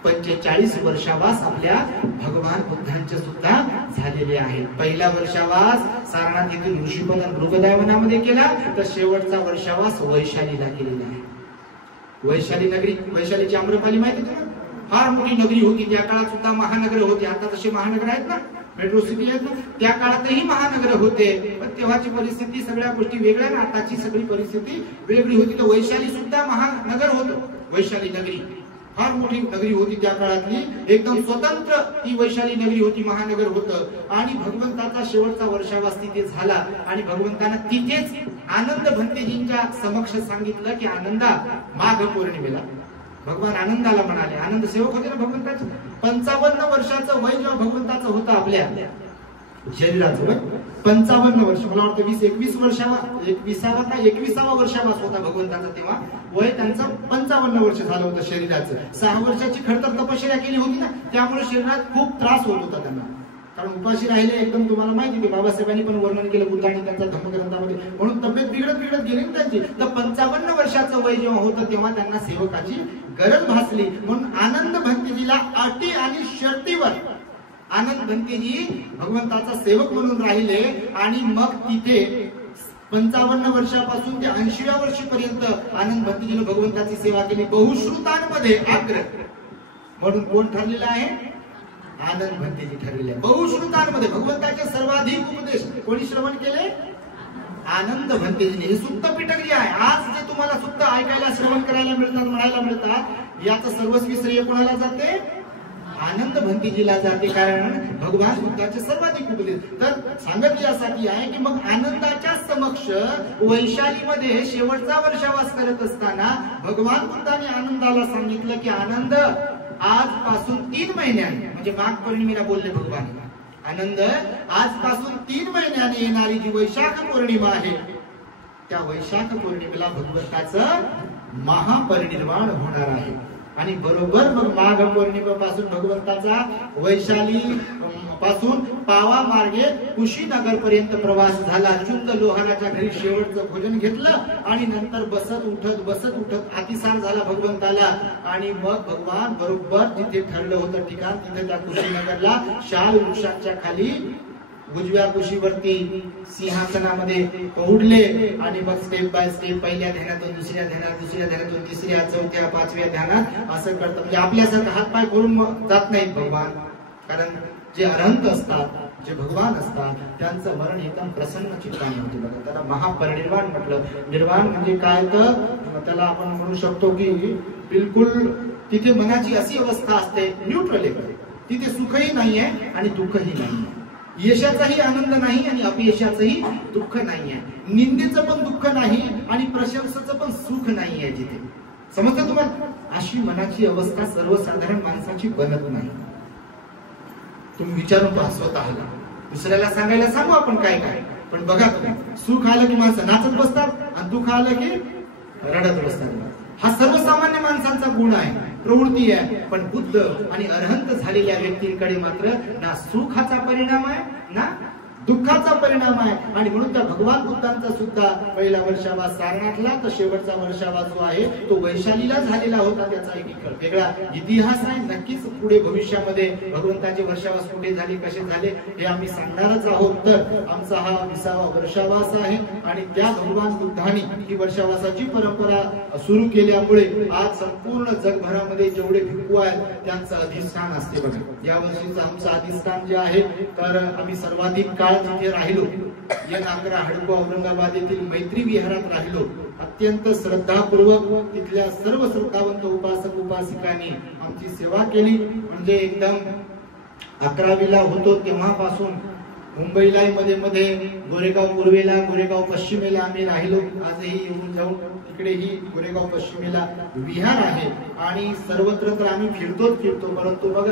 45 वर्षावास आपल्या भगवान बुद्धांचे सुद्धा झालेले आहेत. पहिला वर्षावास सारनाथ येथील ऋषीपद मृगदावनामध्ये केला, तर शेवटचा वर्षावास वैशालीला केलेला आहे. वैशाली नगरी, वैशालीची आम्रपाली माहिती तुम्हाला? फार मोठी नगरी होती. त्या काळात सुद्धा महानगर होती. आता तसे महानगर आहेत ना, मेट्रो सिटी आहेत ना, त्या काळातही महानगर होते. पण तेव्हाची परिस्थिती सगळ्या गोष्टी वेगळ्या ना, आताची सगळी परिस्थिती वेगळी होती. तर वैशाली सुद्धा महानगर होतं. वैशाली नगरी फार मोठी नगरी होती त्या काळातली, एकदम स्वतंत्र ती वैशाली नगरी होती, महानगर होतं. आणि भगवंताचा शेवटचा वर्षावास तिथे झाला आणि भगवंतानं तिथेच आनंद भंतेजींच्या समक्ष सांगितलं की आनंदा माघ पौर्णिमेला भगवान आनंदाला म्हणाले, आनंद सेवक होते ना भगवंताचे. 55 वर्षाचं वय जेव्हा भगवंताचं होतं आपल्या शरीराचं वय 55 वर्ष, मला वाटतं 20-21 21वां वर्षावास होता भगवंताचा. तेव्हा वय त्यांचं 55 वर्ष झालं होतं शरीराचं. 6 वर्षाची खरतर तपश्चर्या केली होती ना, त्यामुळे शरीरात खूप त्रास होत होता त्यांना. कारण उपाशी राहिले एकदम तुम्हाला माहिती की बाबासाहेबांनी पण वर्णन केलं बुद्धांनी त्यांचा धम्मग्रंथामध्ये, म्हणून तब्येत बिघडत गेली ना त्यांची. तर 55 वर्षाचं वय जेव्हा होतं तेव्हा त्यांना सेवकाची गरज भासली. म्हणून आनंद भंतेजीला अटी आणि शर्तीवर आनंद भंतेजी भगवंताचा सेवक म्हणून राहिले. आणि मग तिथे 55 वर्षापासून ते 80व्या वर्षीपर्यंत आनंद भंतेजीने भगवंताची सेवा केली. बहुश्रुतांमध्ये अग्र म्हणून कोण ठरलेलं आहे? आनंद भंतेजी ठरलेले आहे. बहुश्रुतांमध्ये भगवंताचे सर्वाधिक उपदेश कोणी श्रवण केले? आनंद भंतेजीने. हे सुत्त पिटक जे आहे, आज जे तुम्हाला सुत्त ऐकायला श्रवण करायला मिळतात, म्हणायला मिळतात, याचं सर्वस्वी श्रेय कोणाला जाते? आनंद भंतेजीला जाते. कारण भगवान बुद्धाचे सर्वाधिक उपदेश. तर सांगत यासाठी आहे की मग आनंदाच्या समक्ष वैशालीमध्ये शेवटचा वर्षावास करत असताना भगवान बुद्धाने आनंदाला सांगितलं की आनंद आजपासून 3 महिन्याने, म्हणजे माघ पौर्णिमेला बोलले भगवान, आनंद आजपासून 3 महिन्याने येणारी जी वैशाख पौर्णिमा आहे, त्या वैशाख पौर्णिमेला भगवंताचं महापरिनिर्वाण होणार आहे. आणि बरोबर मग माघ पौर्णिमेपासून भगवंताचा वैशाली पासून पावा मार्गे कुशीनगर पर्यंत प्रवास झाला. चुंद लोहाराच्या घरी शेवटचं भोजन घेतलं आणि नंतर बसत उठत अतिसार झाला भगवंताला. आणि मग भगवान बरोबर जिथे ठरलं होतं ठिकाण, तिथे त्या कुशीनगरला शाल वृक्षाच्या खाली उजव्या कुशीवरती सिंहासनामध्ये उडले. आणि मग स्टेप बाय स्टेप पहिल्या ध्यानातून दुसऱ्या ध्यानात, दुसऱ्या ध्यानातून तिसऱ्या, चौथ्या, 5व्या ध्यानात असं करतात. म्हणजे आपल्यासारखं हातपाय करून जात नाहीत भगवान. कारण जे अरहंत असतात, जे भगवान असतात, त्यांचं मरण एकदम प्रसन्न चित्ताने होते बघा. त्याला महापरिनिर्वाण म्हटलं. निर्वाण म्हणजे काय? तर त्याला आपण म्हणू शकतो की बिलकुल तिथे मनाची अशी अवस्था असते न्यूट्रल आहे. तिथे सुखही नाहीये आणि दुःखही नाहीये. यशाचाही आनंद नाही आणि अपयशाचंही दुःख नाहीये. निंदेचं पण दुःख नाही आणि प्रशंसेचं पण सुख नाहीये तिथे. समजतं तुम्हाला? अशी मनाची अवस्था सर्वसाधारण माणसाची बनत नाही. तुम्ही विचारून पहा स्वतःला. दुसऱ्याला सांगायला सांगू आपण काय काय, पण बघा तुम्ही, सुख आलं की माणसं नाचत बसतात आणि दुःख आलं की रडत बसतात. हा सर्वसामान्य माणसांचा गुण आहे, प्रवृत्ती आहे. पण बुद्ध आणि अरहंत झालेल्या व्यक्तींकडे मात्र ना सुखाचा परिणाम आहे ना दुःखाचा परिणाम आहे. आणि म्हणून त्या भगवान बुद्धांचा सुद्धा पहिला वर्षावास सारनाथला, तर शेवटचा वर्षावास जो आहे तो वैशालीला झालेला होता. त्याचा एक वेगळा इतिहास आहे. नक्कीच पुढे भविष्यामध्ये भगवंताचे वर्षावास कुठे झाले, कसे झाले हे आम्ही सांगणारच आहोत. तर आमचा हा 20वा वर्षावास आहे आणि त्या भगवान बुद्धांनी ही वर्षावासाची परंपरा सुरू केल्यामुळे आज संपूर्ण जगभरामध्ये जेवढे भिक्खू आहेत त्यांचं अधिष्ठान असते बघा. या वर्षीचं आमचं अधिष्ठान जे आहे, तर आम्ही सर्वाधिक काळ तिथे राहिलो. N11 हडको औरंगाबाद येथील मैत्री विहारात राहिलो. अत्यंत श्रद्धापूर्वक तिथल्या सर्व श्रद्धावंत उपासक उपासिकांनी आमची सेवा केली. म्हणजे एकदम 11वीला होतो तेव्हापासून मुंबईला मध्ये गोरेगाव पूर्वेला, गोरेगाव पश्चिमेला आम्ही राहिलो. आजही येऊन जाऊन इकडेही गोरेगाव पश्चिमेला विहार आहे आणि सर्वत्र तर आम्ही फिरतो. परंतु बघ,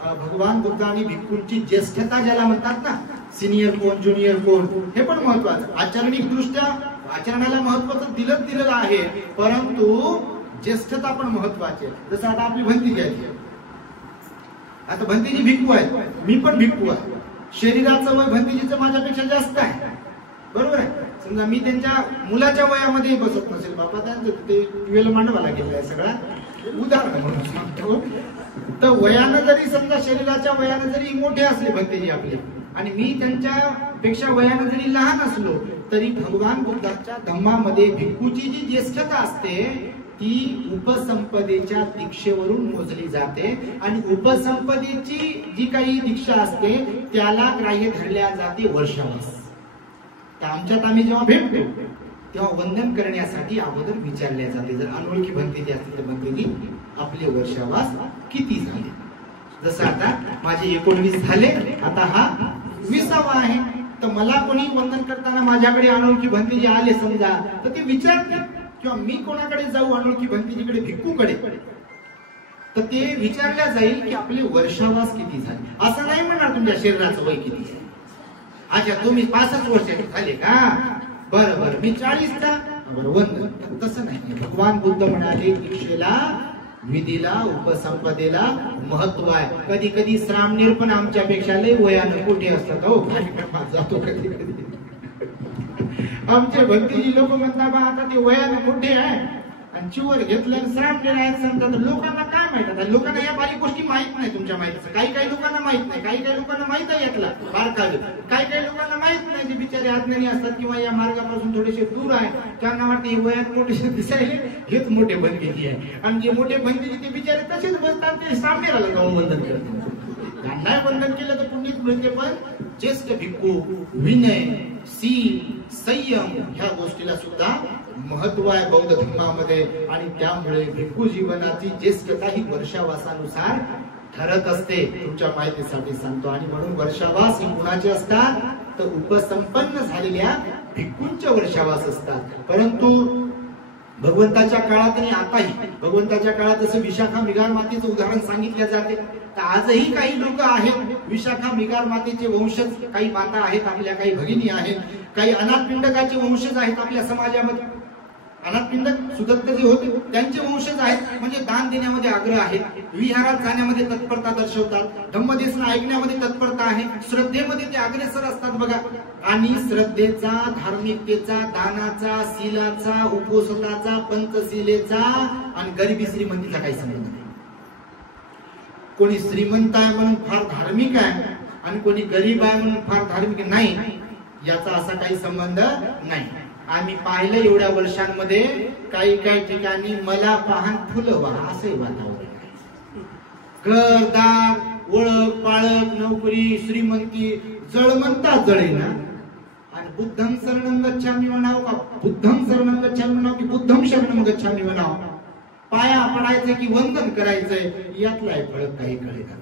भगवान बुद्ध आणि भिक्खूंची ज्येष्ठता ज्याला म्हणतात ना, सिनियर कोण ज्युनियर कोण, हे पण महत्वाचं. आचरणिक दृष्ट्या आचरणाला महत्वाचं दिलेलं आहे, परंतु ज्येष्ठता पण महत्वाची आहे. जसं आता आपली भंतीजी आहे, आता भंतीजी भिक्खू आहेत, मी पण भिक्खू आहे. शरीराचं वय भंतीजीचं माझ्यापेक्षा जास्त आहे, बरोबर आहे. समजा मी त्यांच्या मुलाच्या वयामध्ये बसत नसेल, बाबा त्यांचं ते वेल मांडवाला गेलेला आहे सगळा, उदाहरण म्हणून सांगतो. तर वयानं जरी समजा शरीराच्या वयानं जरी मोठे असले भंतेजी आपले आणि मी त्यांच्या पेक्षा वयानं जरी लहान असलो, तरी भगवान बुद्धाच्या धम्मामध्ये भिक्खूची जी ज्येष्ठता असते ती उपसंपदेच्या दीक्षेवरून मोजली जाते. आणि उपसंपदेची जी काही दीक्षा असते त्याला ग्राह्य धरल्या जाते वर्षावास. तर आमच्यात आम्ही जेव्हा भेटतो तेव्हा वंदन करण्यासाठी अगोदर विचारल्या जाते. जर अनोळखी भंतेजी असतील तर भंतेजी आपले वर्षावास किती झाले. जसं आता माझे 19 झाले, आता हा 20वा आहे. तर मला कोणी वंदन करताना माझ्याकडे अनोळखी भंतेजी आले समजा, तर ते विचारते किंवा मी कोणाकडे जाऊ अनोळखी भंतेजीकडे, भिक्खूकडे, तर ते विचारल्या जाईल की आपले वर्षावास किती झाले. असं नाही म्हणणार तुमच्या शरीराचं वय किती आहे. अच्छा तुम्ही 65 वर्षाचे झाले का, बरं मी 40चा, बरं वंदन. तसं नाही. भगवान बुद्ध म्हणाले दीक्षेला विधीला उपसंपदेला महत्व आहे. कधी कधी श्रामणीर पण आमच्यापेक्षा लय वयानं मोठे असतात हो. कार्यक्रमात जातो कधी कधी आमचे भक्तीची लोक म्हणतात बा आता ते वयानं मोठे आहे आणि चिवर घेतलं श्रामणीर आहेत सांगतात. लोकांना काय माहित आता, लोकांना या बारीक गोष्टी माहित नाही तुमच्या माहितीचं. काही काही लोकांना माहित नाही, काही काही लोकांना माहित आहे यातला बारकावे, काही काही लोकांना माहित नाही जे बिचारे अज्ञानी असतात किंवा या मार्गापासून थोडेसे दूर आहे. त्यांना वाटते हे वयात मोठे दिसायले हेच मोठे बनकेची आहे. आणि जे मोठे बनकेचे ते बिचारे तसेच बसतात, ते श्रामणीराला जाऊन वंदन करतात. त्यांना वंदन केलं तर पुण्यच मिळते. पण ज्येष्ठ भिक्खू विनय शील संयम ह्या गोष्टीला सुद्धा महत्व आहे बौद्ध धर्मामध्ये. आणि त्यामुळे भिक्खू जीवनाची ज्येष्ठता ही वर्षावासानुसार ठरत असते. तुमच्या माहितीसाठी सांगतो. आणि म्हणून वर्षावास ही कुणाचे असतात तर उपसंपन्न झालेल्या भिक्खूंचे वर्षावास असतात. परंतु भगवंताच्या काळात आणि आताही भगवंताच्या काळात जसं विशाखा मिगार मातेचं उदाहरण सांगितले जाते, तर आजही काही लोक आहेत विशाखा मिगार मातेचे वंशज. काही माता आहेत आपल्या, काही भगिनी आहेत, काही अनाथपिंडकाचे वंशज आहेत आपल्या समाजामध्ये. अनाथपिंडक सुदत्त जे होते त्यांचे वंशज आहेत. म्हणजे दान देण्यामध्ये आग्रह आहेत, विहारात जाण्यामध्ये तत्परता दर्शवतात, धम्मदेशना ऐकण्यामध्ये तत्परता आहे, श्रद्धेमध्ये ते अग्रेसर असतात बघा. आणि श्रद्धेचा, धार्मिकतेचा, दानाचा, शीलाचा, उपोषणाचा, पंचशिलेचा आणि गरिबी श्रीमंतीचा काही संबंध नाही. कोणी श्रीमंत आहे म्हणून फार धार्मिक आहे आणि कोणी गरीब आहे म्हणून फार धार्मिक नाही, याचा असा काही संबंध नाही. आम्ही पाहिलं एवढ्या वर्षांमध्ये काही काही ठिकाणी मला पाहन फुलं व्हा असे वातावरण आहे. घरदार, ओळख पाळख, नोकरी, श्रीमंती जळमंता जळेना. आणि बुद्धम शरणं गच्छामि म्हणाव का बुद्धम शरणं गच्छामि म्हणाव की बुद्धम शरणं गच्छामि म्हणाव, पाया पडायचं की वंदन करायचंय यातला फरक काही कळेना.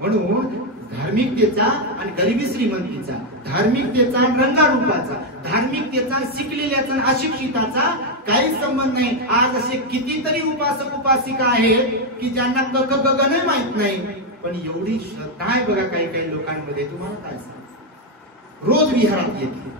म्हणून धार्मिकतेचा आणि गरिबी श्रीमंतीचा, धार्मिकतेचा रंगारूपाचा, धार्मिकतेचा शिकलेल्याचा आणि अशिक्षिताचा काही संबंध नाही. आज असे कितीतरी उपासक उपासिका आहेत की ज्यांना क ग ग नाही माहित नाही, पण एवढी श्रद्धा आहे बघा काही काही लोकांमध्ये. तुम्हाला काय सांग, रोज विहारात येतील,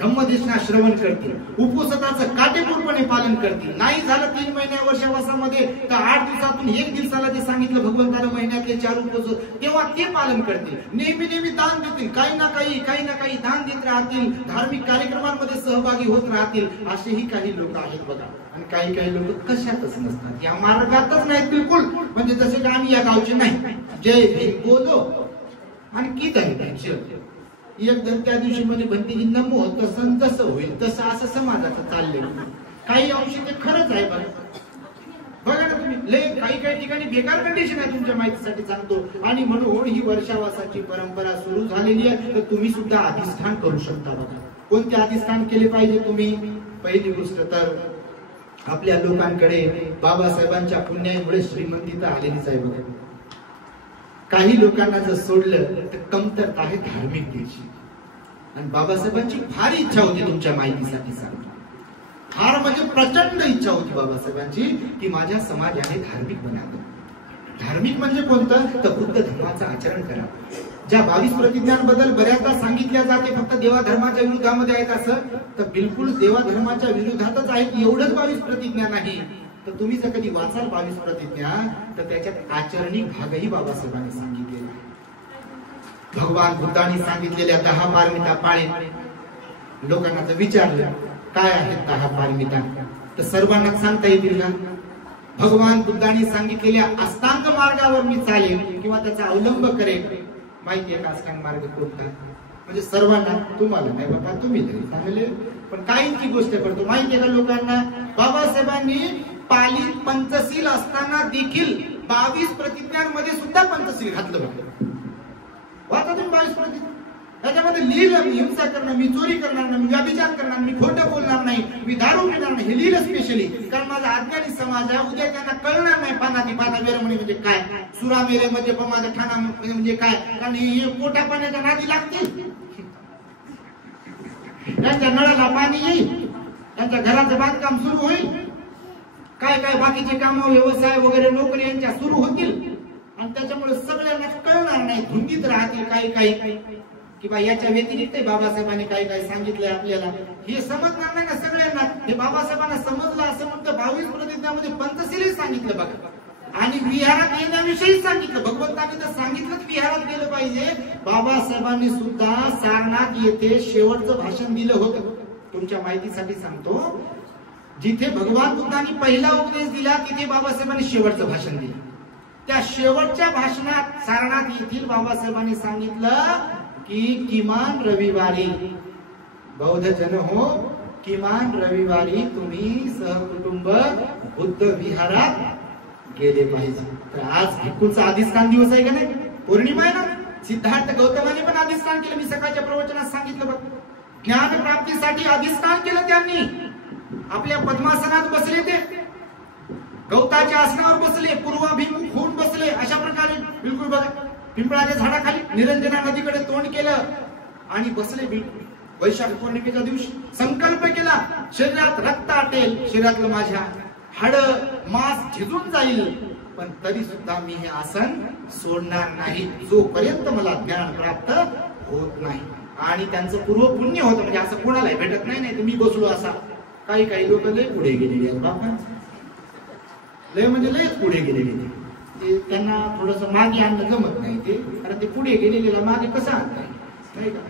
धम्मदेशना श्रवण करतील, उपवासाचं काटेकोरपणे पालन करतील. नाही झालं 3 महिन्या वर्षावासामध्ये तर 8 दिवसातून 1 दिवसाला जे सांगितलं भगवंतानं महिन्यातले 4 उपवास तेव्हा ते पालन करतील. नेहमी नेहमी दान देतील, काही ना काही दान देत राहतील, धार्मिक कार्यक्रमांमध्ये सहभागी होत राहतील. असेही काही लोक आहेत बघा. आणि काही काही लोक कशातच नसतात, या मार्गातच नाहीत बिलकुल. म्हणजे जसे की आम्ही या गावचे नाही, जय भीम बोलो आणि की एकदम त्या दिवशी म्हणजे बनतेची नमो तसं जसं होईल तसं असं समाजाचं चाललंय. काही अंशी ते खरंच आहे बघा ना तुम्ही. लय काही काही ठिकाणी बेकार कंडिशन आहे, तुमच्या माहितीसाठी सांगतो. आणि म्हणून ही वर्षावासाची परंपरा सुरू झालेली आहे. तर तुम्ही सुद्धा अधिष्ठान करू शकता बघा. कोणते अधिष्ठान केले पाहिजे तुम्ही? पहिली गोष्ट तर आपल्या लोकांकडे बाबासाहेबांच्या पुण्यामुळे श्रीमंती तर आलेलीच आहे बघा. काही लोकांना जर सोडलं तर कमतरता आहे धार्मिकतेची. आणि बाबासाहेबांची फार इच्छा होती, तुमच्या माहितीसाठी सांगतो, फार म्हणजे प्रचंड इच्छा होती बाबासाहेबांची की माझ्या समाजाने धार्मिक बनावं. धार्मिक म्हणजे कोणतं तर बुद्ध धर्माचं आचरण करा. ज्या 22 प्रतिज्ञांबद्दल बऱ्याचदा सांगितल्या जाते फक्त देवा धर्माच्या विरोधामध्ये आहेत असं, तर बिलकुल देवा धर्माच्या विरोधातच आहेत. एवढंच 22 प्रतिज्ञा नाही, तर तुम्ही जर कधी वाचाल 22 प्रतिज्ञा तर त्याच्यात आचरणिक भागही बाबासाहेबांनी सांगितलेला आहे. भगवान बुद्धांनी सांगितलेल्या 10 पारमिता पाळीत. लोकांना जर विचारलं काय आहेत 10 पारमिता तर सर्वांना सांगता येतील ना? भगवान बुद्धांनी सांगितलेल्या अष्टांग मार्गावर मी चालेल किंवा त्याचा अवलंब करेल. माहिती आहे का अष्टांग मार्ग कोणता? म्हणजे सर्वांना, तुम्हाला नाही बाबा, तुम्ही तरी चांगले, पण काहींची गोष्ट करतो. माहिती आहे का लोकांना? बाबासाहेबांनी पालित पंचशील असताना देखील 22 प्रतिज्ञांमध्ये सुद्धा पंचशील घातलं बघा. वाचा तुम्ही 22 प्रतिज्ञा. त्याच्यामध्ये लिहिलं मी हिंसा करणार, मी चोरी करणार नाही, मी व्यभिचार करणार, मी खोटं बोलणार नाही, मी दारू पिणार नाही. हे लिहिलं स्पेशली, कारण माझा अज्ञानी समाज आहे. उद्या त्यांना कळणार नाही पानाती पाना वेरमणी म्हणजे काय, सुरा मेरे म्हणजे माझा ठाणा म्हणजे काय. कारण हे पोटा पाण्याच्या नादी लागतील, त्यांच्या नळाला पाणी येईल, त्यांच्या घराचं बांधकाम सुरू होईल, काय काय बाकीचे काम व्यवसाय वगैरे नोकरी यांच्या सुरू होतील. आणि त्याच्यामुळे सगळ्यांना कळणार नाही, धुंदीत राहतील काही काही की बा याच्या व्यतिरिक्त बाबासाहेबांनी काय काय सांगितलंय आपल्याला हे समजणार नाही ना सगळ्यांना. हे बाबासाहेबांना समजलं असं म्हणतं 22 प्रतिज्ञामध्ये पंचशील सांगितलं बघा. आणि विहारात येण्याविषयी सांगितलं. भगवंतांनी तर सांगितलंच विहारात गेलं पाहिजे. बाबासाहेबांनी सुद्धा सारनाथ येथे शेवटचं भाषण दिलं होतं. तुमच्या माहितीसाठी सांगतो, जिथे भगवान बुद्धांनी पहिला उपदेश दिला तिथे बाबासाहेबांनी शेवटचं भाषण दिलं. त्या शेवटच्या भाषणात सारनाथ येथील बाबासाहेबांनी सांगितलं की किमान रविवारी बौद्ध जन हो, किमान रविवारी तुम्ही सहकुटुंब बुद्ध विहारात गेले पाहिजे. तर आज भिक्खूंचा अधिष्ठान दिवस आहे का नाही, पौर्णिमा आहे ना. सिद्धार्थ गौतमाने पण अधिष्ठान केलं. मी सकाळच्या प्रवचनात सांगितलं बघ, ज्ञान प्राप्तीसाठी अधिष्ठान केलं त्यांनी. आपल्या पद्मासनात बसले, ते गवताच्या आसनावर बसले, पूर्वाभिमुख होऊन बसले, अशा प्रकारे बिलकुल बघा, पिंपळाच्या झाडाखाली निरंजना नदीकडे तोंड केलं आणि बसले बिलकुल. वैशाख पौर्णिमेच्या दिवशी संकल्प केला, शरीरात रक्त आटेल, शरीरातलं माझ्या हाड मांस झिजून जाईल, पण तरी सुद्धा मी हे आसन सोडणार नाही जोपर्यंत मला ज्ञान प्राप्त होत नाही. आणि त्यांचं पूर्व पुण्य होतं, म्हणजे असं कोणालाही भेटत नाही. नाही तर मी बसलो असा. काही लोक लय पुढे गेलेले आहेत बाबा, लय म्हणजे लयच पुढे गेलेले. ते त्यांना थोडस मागे आणणं जमत नाही. ते कारण ते पुढे गेलेले मागे कसं आणताय, नाही का.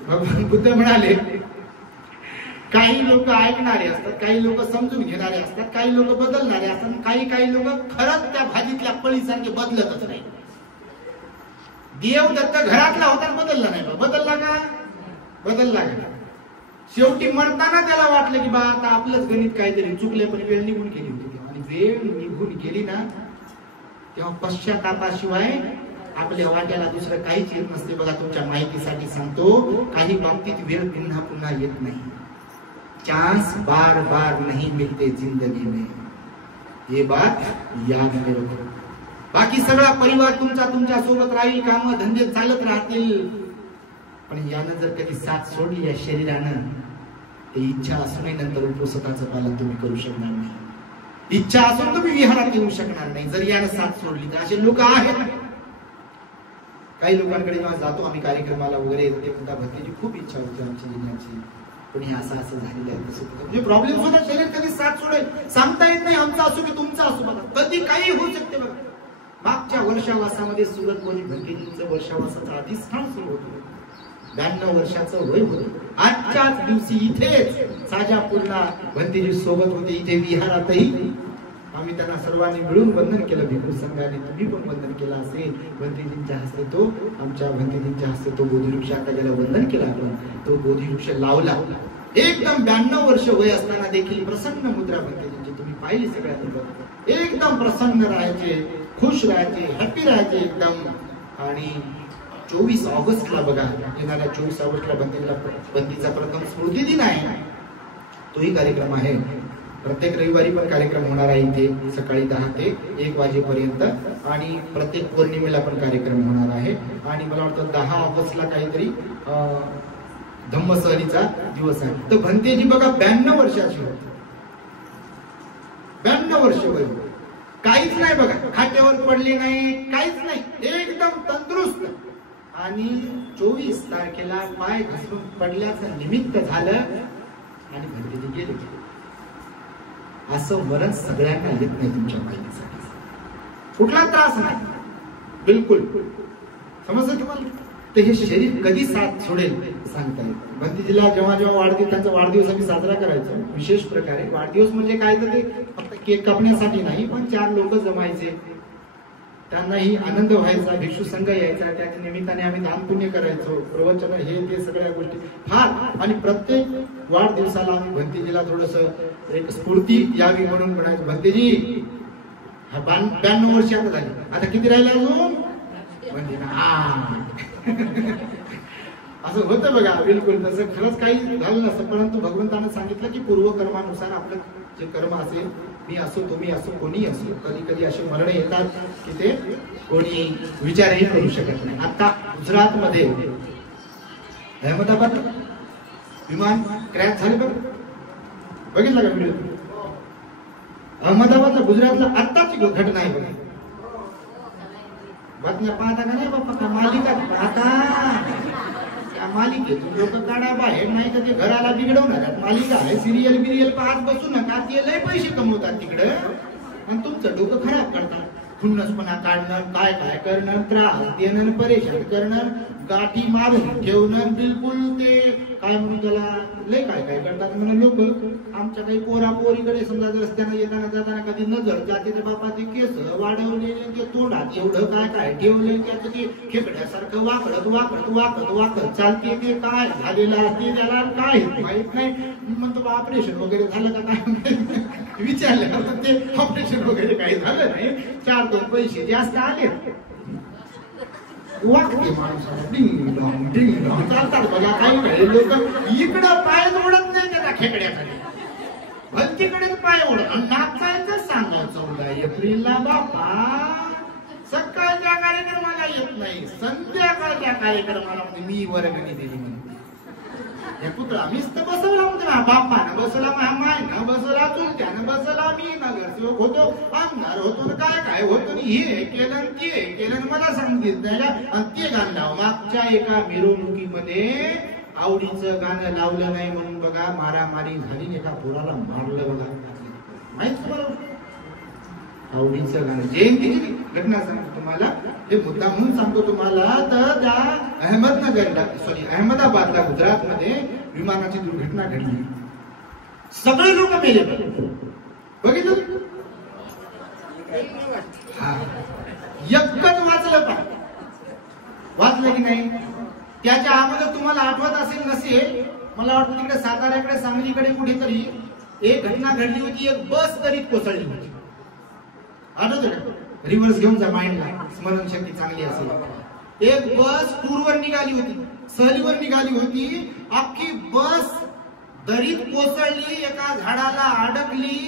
भगवान बुद्ध म्हणाले, काही लोक ऐकणारे असतात, काही लोक समजून घेणारे असतात, काही लोक बदलणारे असतात, काही लोक खरंच त्या भाजीतल्या पळीसारखे बदलतच नाही. देवदत्त घरातला होता, बदलला नाही. बदलला का? बदलला का? शेवटी मरताना त्याला वाटलं की बा आता आपलंच गणित काहीतरी चुकले, पण वेळ निघून गेली होती. आणि वेळ निघून गेली ना तेव्हा पश्चातापाशिवाय आपल्या वाट्याला दुसरं काहीच येत नसते. बघा, तुमच्या माहितीसाठी सांगतो, काही बाबतीत वेळ पुन्हा पुन्हा येत नाही. चांस बार बार नहीं मिलते जिंदगी में, ये बात याद रखो. बाकी सगळा परिवार तुमच्या सोबत राहील, काम धंदे चालत राहतील, पण यानं जर कधी साथ सोडली या शरीरानं, ते इच्छा असूनही नंतर स्वतःचं पालन तुम्ही करू शकणार नाही. इच्छा असून तुम्ही विहारात येऊ शकणार नाही जर यानं साथ सोडली तर. असे लोक आहेत. काही लोकांकडे जेव्हा जातो आम्ही कार्यक्रमाला वगैरे, ते म्हणता भक्तीची खूप इच्छा होती आमची येण्याची, पण हे असं झालेलं आहे, तसं म्हणजे प्रॉब्लेम होता. शरीर कधी साथ सोडेल सांगता येत नाही. आमचा असो की तुमचा असो, बघा कधी काही होऊ शकते. बघा, मागच्या वर्षावासामध्ये सुरत मध्ये भंतेजींचं वर्षावासाचं अधिष्ठान सुरू होतं. 92 वर्षाचं वय होतं. आजच्याच दिवशी इथेच साजापूरला भंतेजी सोबत होते. इथे विहारातही आम्ही त्यांना सर्वांनी मिळून वंदन केलं. भिक्खू संघाने तुम्ही पण वंदन केलं असेल. भंतेजींच्या हस्ते तो, आमच्या भंतेजींच्या हस्ते तो बोधिवृक्ष, आता ज्याला वंदन केला आपण, तो बोधिवृक्ष लावला. एकदम 92 वर्ष वय असताना देखील प्रसन्न मुद्रा भंतेजींची तुम्ही पाहिली. सगळ्यात एकदम प्रसन्न राहायचे, खुश राहायचे, हॅपी राहायचे एकदम. आणि 24 ऑगस्टला बघा, येणाऱ्या 24 ऑगस्टला भंतीचा प्रथम स्मृती दिन आहे. तोही कार्यक्रम आहे. प्रत्येक रविवारी पण कार्यक्रम होणार आहे इथे, सकाळी 10 ते 1 वाजेपर्यंत. आणि प्रत्येक पौर्णिमेला पण कार्यक्रम होणार आहे. आणि मला वाटतं 10 ऑगस्टला काहीतरी धम्मसहलीचा दिवस आहे. तर भंतेजी बघा 92 वर्षाची होते. 92 वर्ष वय, काहीच नाही बघा, खाट्यावर पडले नाही, काहीच नाही, एकदम तंदुरुस्त. आणि 24 तारखेला पाय घसरून पडल्याचं निमित्त झालं आणि भंतेजी गेले. असं मरण सगळ्यांना येत नाही. तुमच्या माहितीसाठी कुठला त्रास नाही, बिलकुल. समजलं तुम्हाला? तर हे शरीर कधी साथ सोडेल सांगता येईल. भंतेजीला जेव्हा वाढदिवस, त्यांचा वाढदिवस आम्ही साजरा करायचो विशेष प्रकारे. वाढदिवस म्हणजे काय तर ते फक्त केक कापण्यासाठी नाही, पण 4 लोक जमायचे, त्यांनाही आनंद व्हायचा, भिक्षू संघ यायचा, त्याच्या निमित्ताने आम्ही दान पुण्य करायचो, प्रवचन हे ते सगळ्या गोष्टी फार. आणि प्रत्येक वाढदिवसाला आम्ही भंतेजीला थोडस एक स्फूर्ती यावी म्हणून म्हणायचो, भंतेजी 92 वर्ष आता झाली, आता किती राहिले अजून? म्हणजे असं होतं बघा, बिलकुल तसं खरंच काही झालं नसतं. परंतु भगवंतानं सांगितलं की पूर्वकर्मानुसार आपलं जे कर्म असेल, मी असो तुम्ही असो कोणी असो, कधी कधी असे मरण येतात की ते कोणी विचारही करू शकत नाही. आता गुजरात मध्ये अहमदाबाद विमान क्रॅश झाले बघ, बघितलं का व्हिडिओ? अहमदाबादला गुजरातला आत्ताची घटना आहे बघा. बातम्या पाहता का नाही बाप्पा? का मालिका पाहता? त्या मालिकेतून लोक काढा बाहेर, नाही तर ते घराला बिघडवणार. मालिका आहे, सिरियल बिरियल पाहत बसू नका, ते लय पैसे कमवतात तिकडं. आणि तुमचं डोकं खराब करतात. खुन्नसपणा काढणार, काय काय करणार, त्रास देणं, परेशान करणं, गाठी मारून ठेवणं, बिलकुल ते काय म्हणून त्याला लय काय काय करतात म्हणून लोक. आमच्या काही पोरा पोरीकडे समजा रस्त्यानं येताना जाताना कधी नजर जाते तर बापा ते केस वाढवलेले, ते तोंडात एवढं काय काय ठेवले, त्याचं ते खेकड्यासारखं वाकडत वाकडत वाकडत वाकडत चालते, ते काय झालेलं असते त्याला काय माहित नाही. म्हणतो ऑपरेशन वगैरे झालं का काय विचारलं ते ऑपरेशन वगैरे काही झालं नाही, 4-2 पैसे जास्त आले, वागते माणसाला डिंग डॉंग डिंग डॉंग चालतात बघा. काही लोक इकडं पाय जोडत नाही त्याचा खेकड्याकडे, भलतीकडे पाय ओढत. नाचायचं सांगायचं 14 एप्रिलला बापा, सकाळच्या कार्यक्रमाला येत नाही, संध्याकाळच्या कार्यक्रमाला मी वर्गणी दिली म्हणते. हे पुतळा मीच तर बसवला म्हणते, बापानं बसवला, मायनं बसवला, चुलत्यानं बसवला, मी नगरसेवक होतो, आमदार होतो, काय काय होतो, हे केलं ते केलं मला सांगितलं. आणि ते गाणं लाव. मागच्या एका मिरवणुकीमध्ये आवडीचं गाणं लावलं नाही म्हणून बघा मारामारी झाली, एका पोराला मारलं बघा. माहित तुम्हाला आवडीचं गाणं जयंतीची घटना सांगतो तुम्हाला, हे मुद्दा म्हणून सांगतो तुम्हाला. तर त्या अहमदनगरला अहमदाबादला गुजरात मध्ये विमानाची दुर्घटना घडली, सगळे लोक मेले. बघितलं हा, एकच वाचलं पण वाचलं की नाही. त्याच्या अगोदर तुम्हाला आठवत असेल नसेल, मला वाटतं तिकडे साताऱ्याकडे सांगलीकडे कुठेतरी एक घटना घडली होती, एक बस दरीत कोसळली होती. आठवतं का? रिव्हर्स घेऊन जा माइंडला, स्मरणशक्ती चांगली असेल. एक बस टूरवर निघाली होती, सहलीवर निघाली होती, अख्खी बस दरीत कोसळली, एका झाडाला अडकली,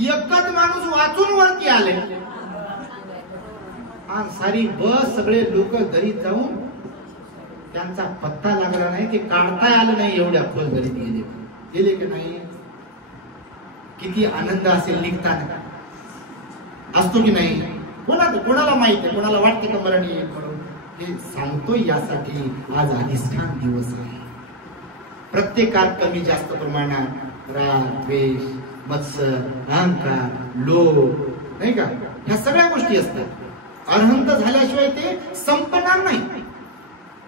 एकच माणूस वाचून वरती आले. सारी बस सगळे लोक दरीत जाऊन त्यांचा पत्ता लागला नाही, ते काढता आलं नाही, एवढ्या खोल दरीत गेले. गेले की नाही? किती आनंद असेल निघताना, असतो की नाही? कोणाला माहित आहे, कोणाला वाटते का मरण येईल म्हणून. हे सांगतोय यासाठी आज अधिष्ठान दिवस आहे. प्रत्येकात कमी जास्त प्रमाणात राग, द्वेष, मत्सर, अहंकार, लोभ, नाही का, ह्या सगळ्या गोष्टी असतात. अरहंत झाल्याशिवाय ते संपणार नाही.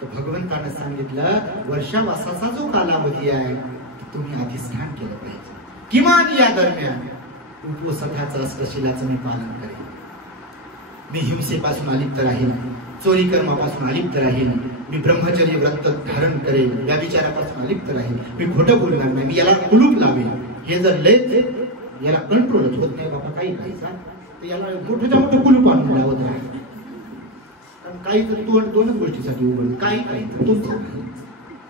तर भगवंतानं सांगितलं वर्षावासाचा जो कालावधी आहे तुम्ही अधिष्ठान केलं पाहिजे. किमान या दरम्यान उपवसथाचं अष्टशिलाचं मी पालन करेन, मी हिंसेपासून अलिप्त राहील, चोरी कर्मापासून अलिप्त राहील, मी ब्रह्मचर्य व्रत धारण करेन, या विचारापासून अलिप्त राहील, मी खोटं बोलणार नाही, मी याला कुलूप लावेन. हे जर लयच याला कंट्रोलच होत नाही बाबा, काही तर याला मोठ्या मोठं कुलूप आणून लावत राहील. काही तर दोनच गोष्टीसाठी उघड, काही तर तुमचं,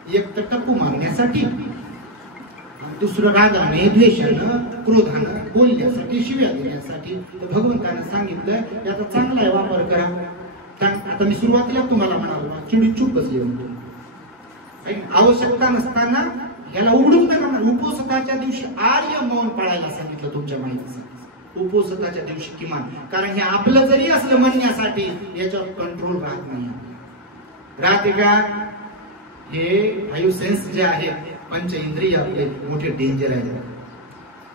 एक तर टप्पू मारण्यासाठी, दुसरं रागाने, द्वेषानं, क्रोधानं बोलण्यासाठी, शिव्या देण्यासाठी. तर भगवंताने सांगितलं याचा चांगला वापर करा. आता मी सुरुवातीला तुम्हाला म्हणालो चिडी चूप बसली म्हणतो, आवश्यकता नसताना याला उघडून नका. उपवसताच्या दिवशी आर्य मौन पाळायला सांगितलं तुमच्या माहितीसाठी, उपवसताच्या दिवशी किमान. कारण हे आपलं जरी असलं म्हणण्यासाठी याच्यावर कंट्रोल राहत नाही. राहते का? हे 5 सेन्स जे आहेत, पंच इंद्रिय आपले मोठे डेंजर आहेत.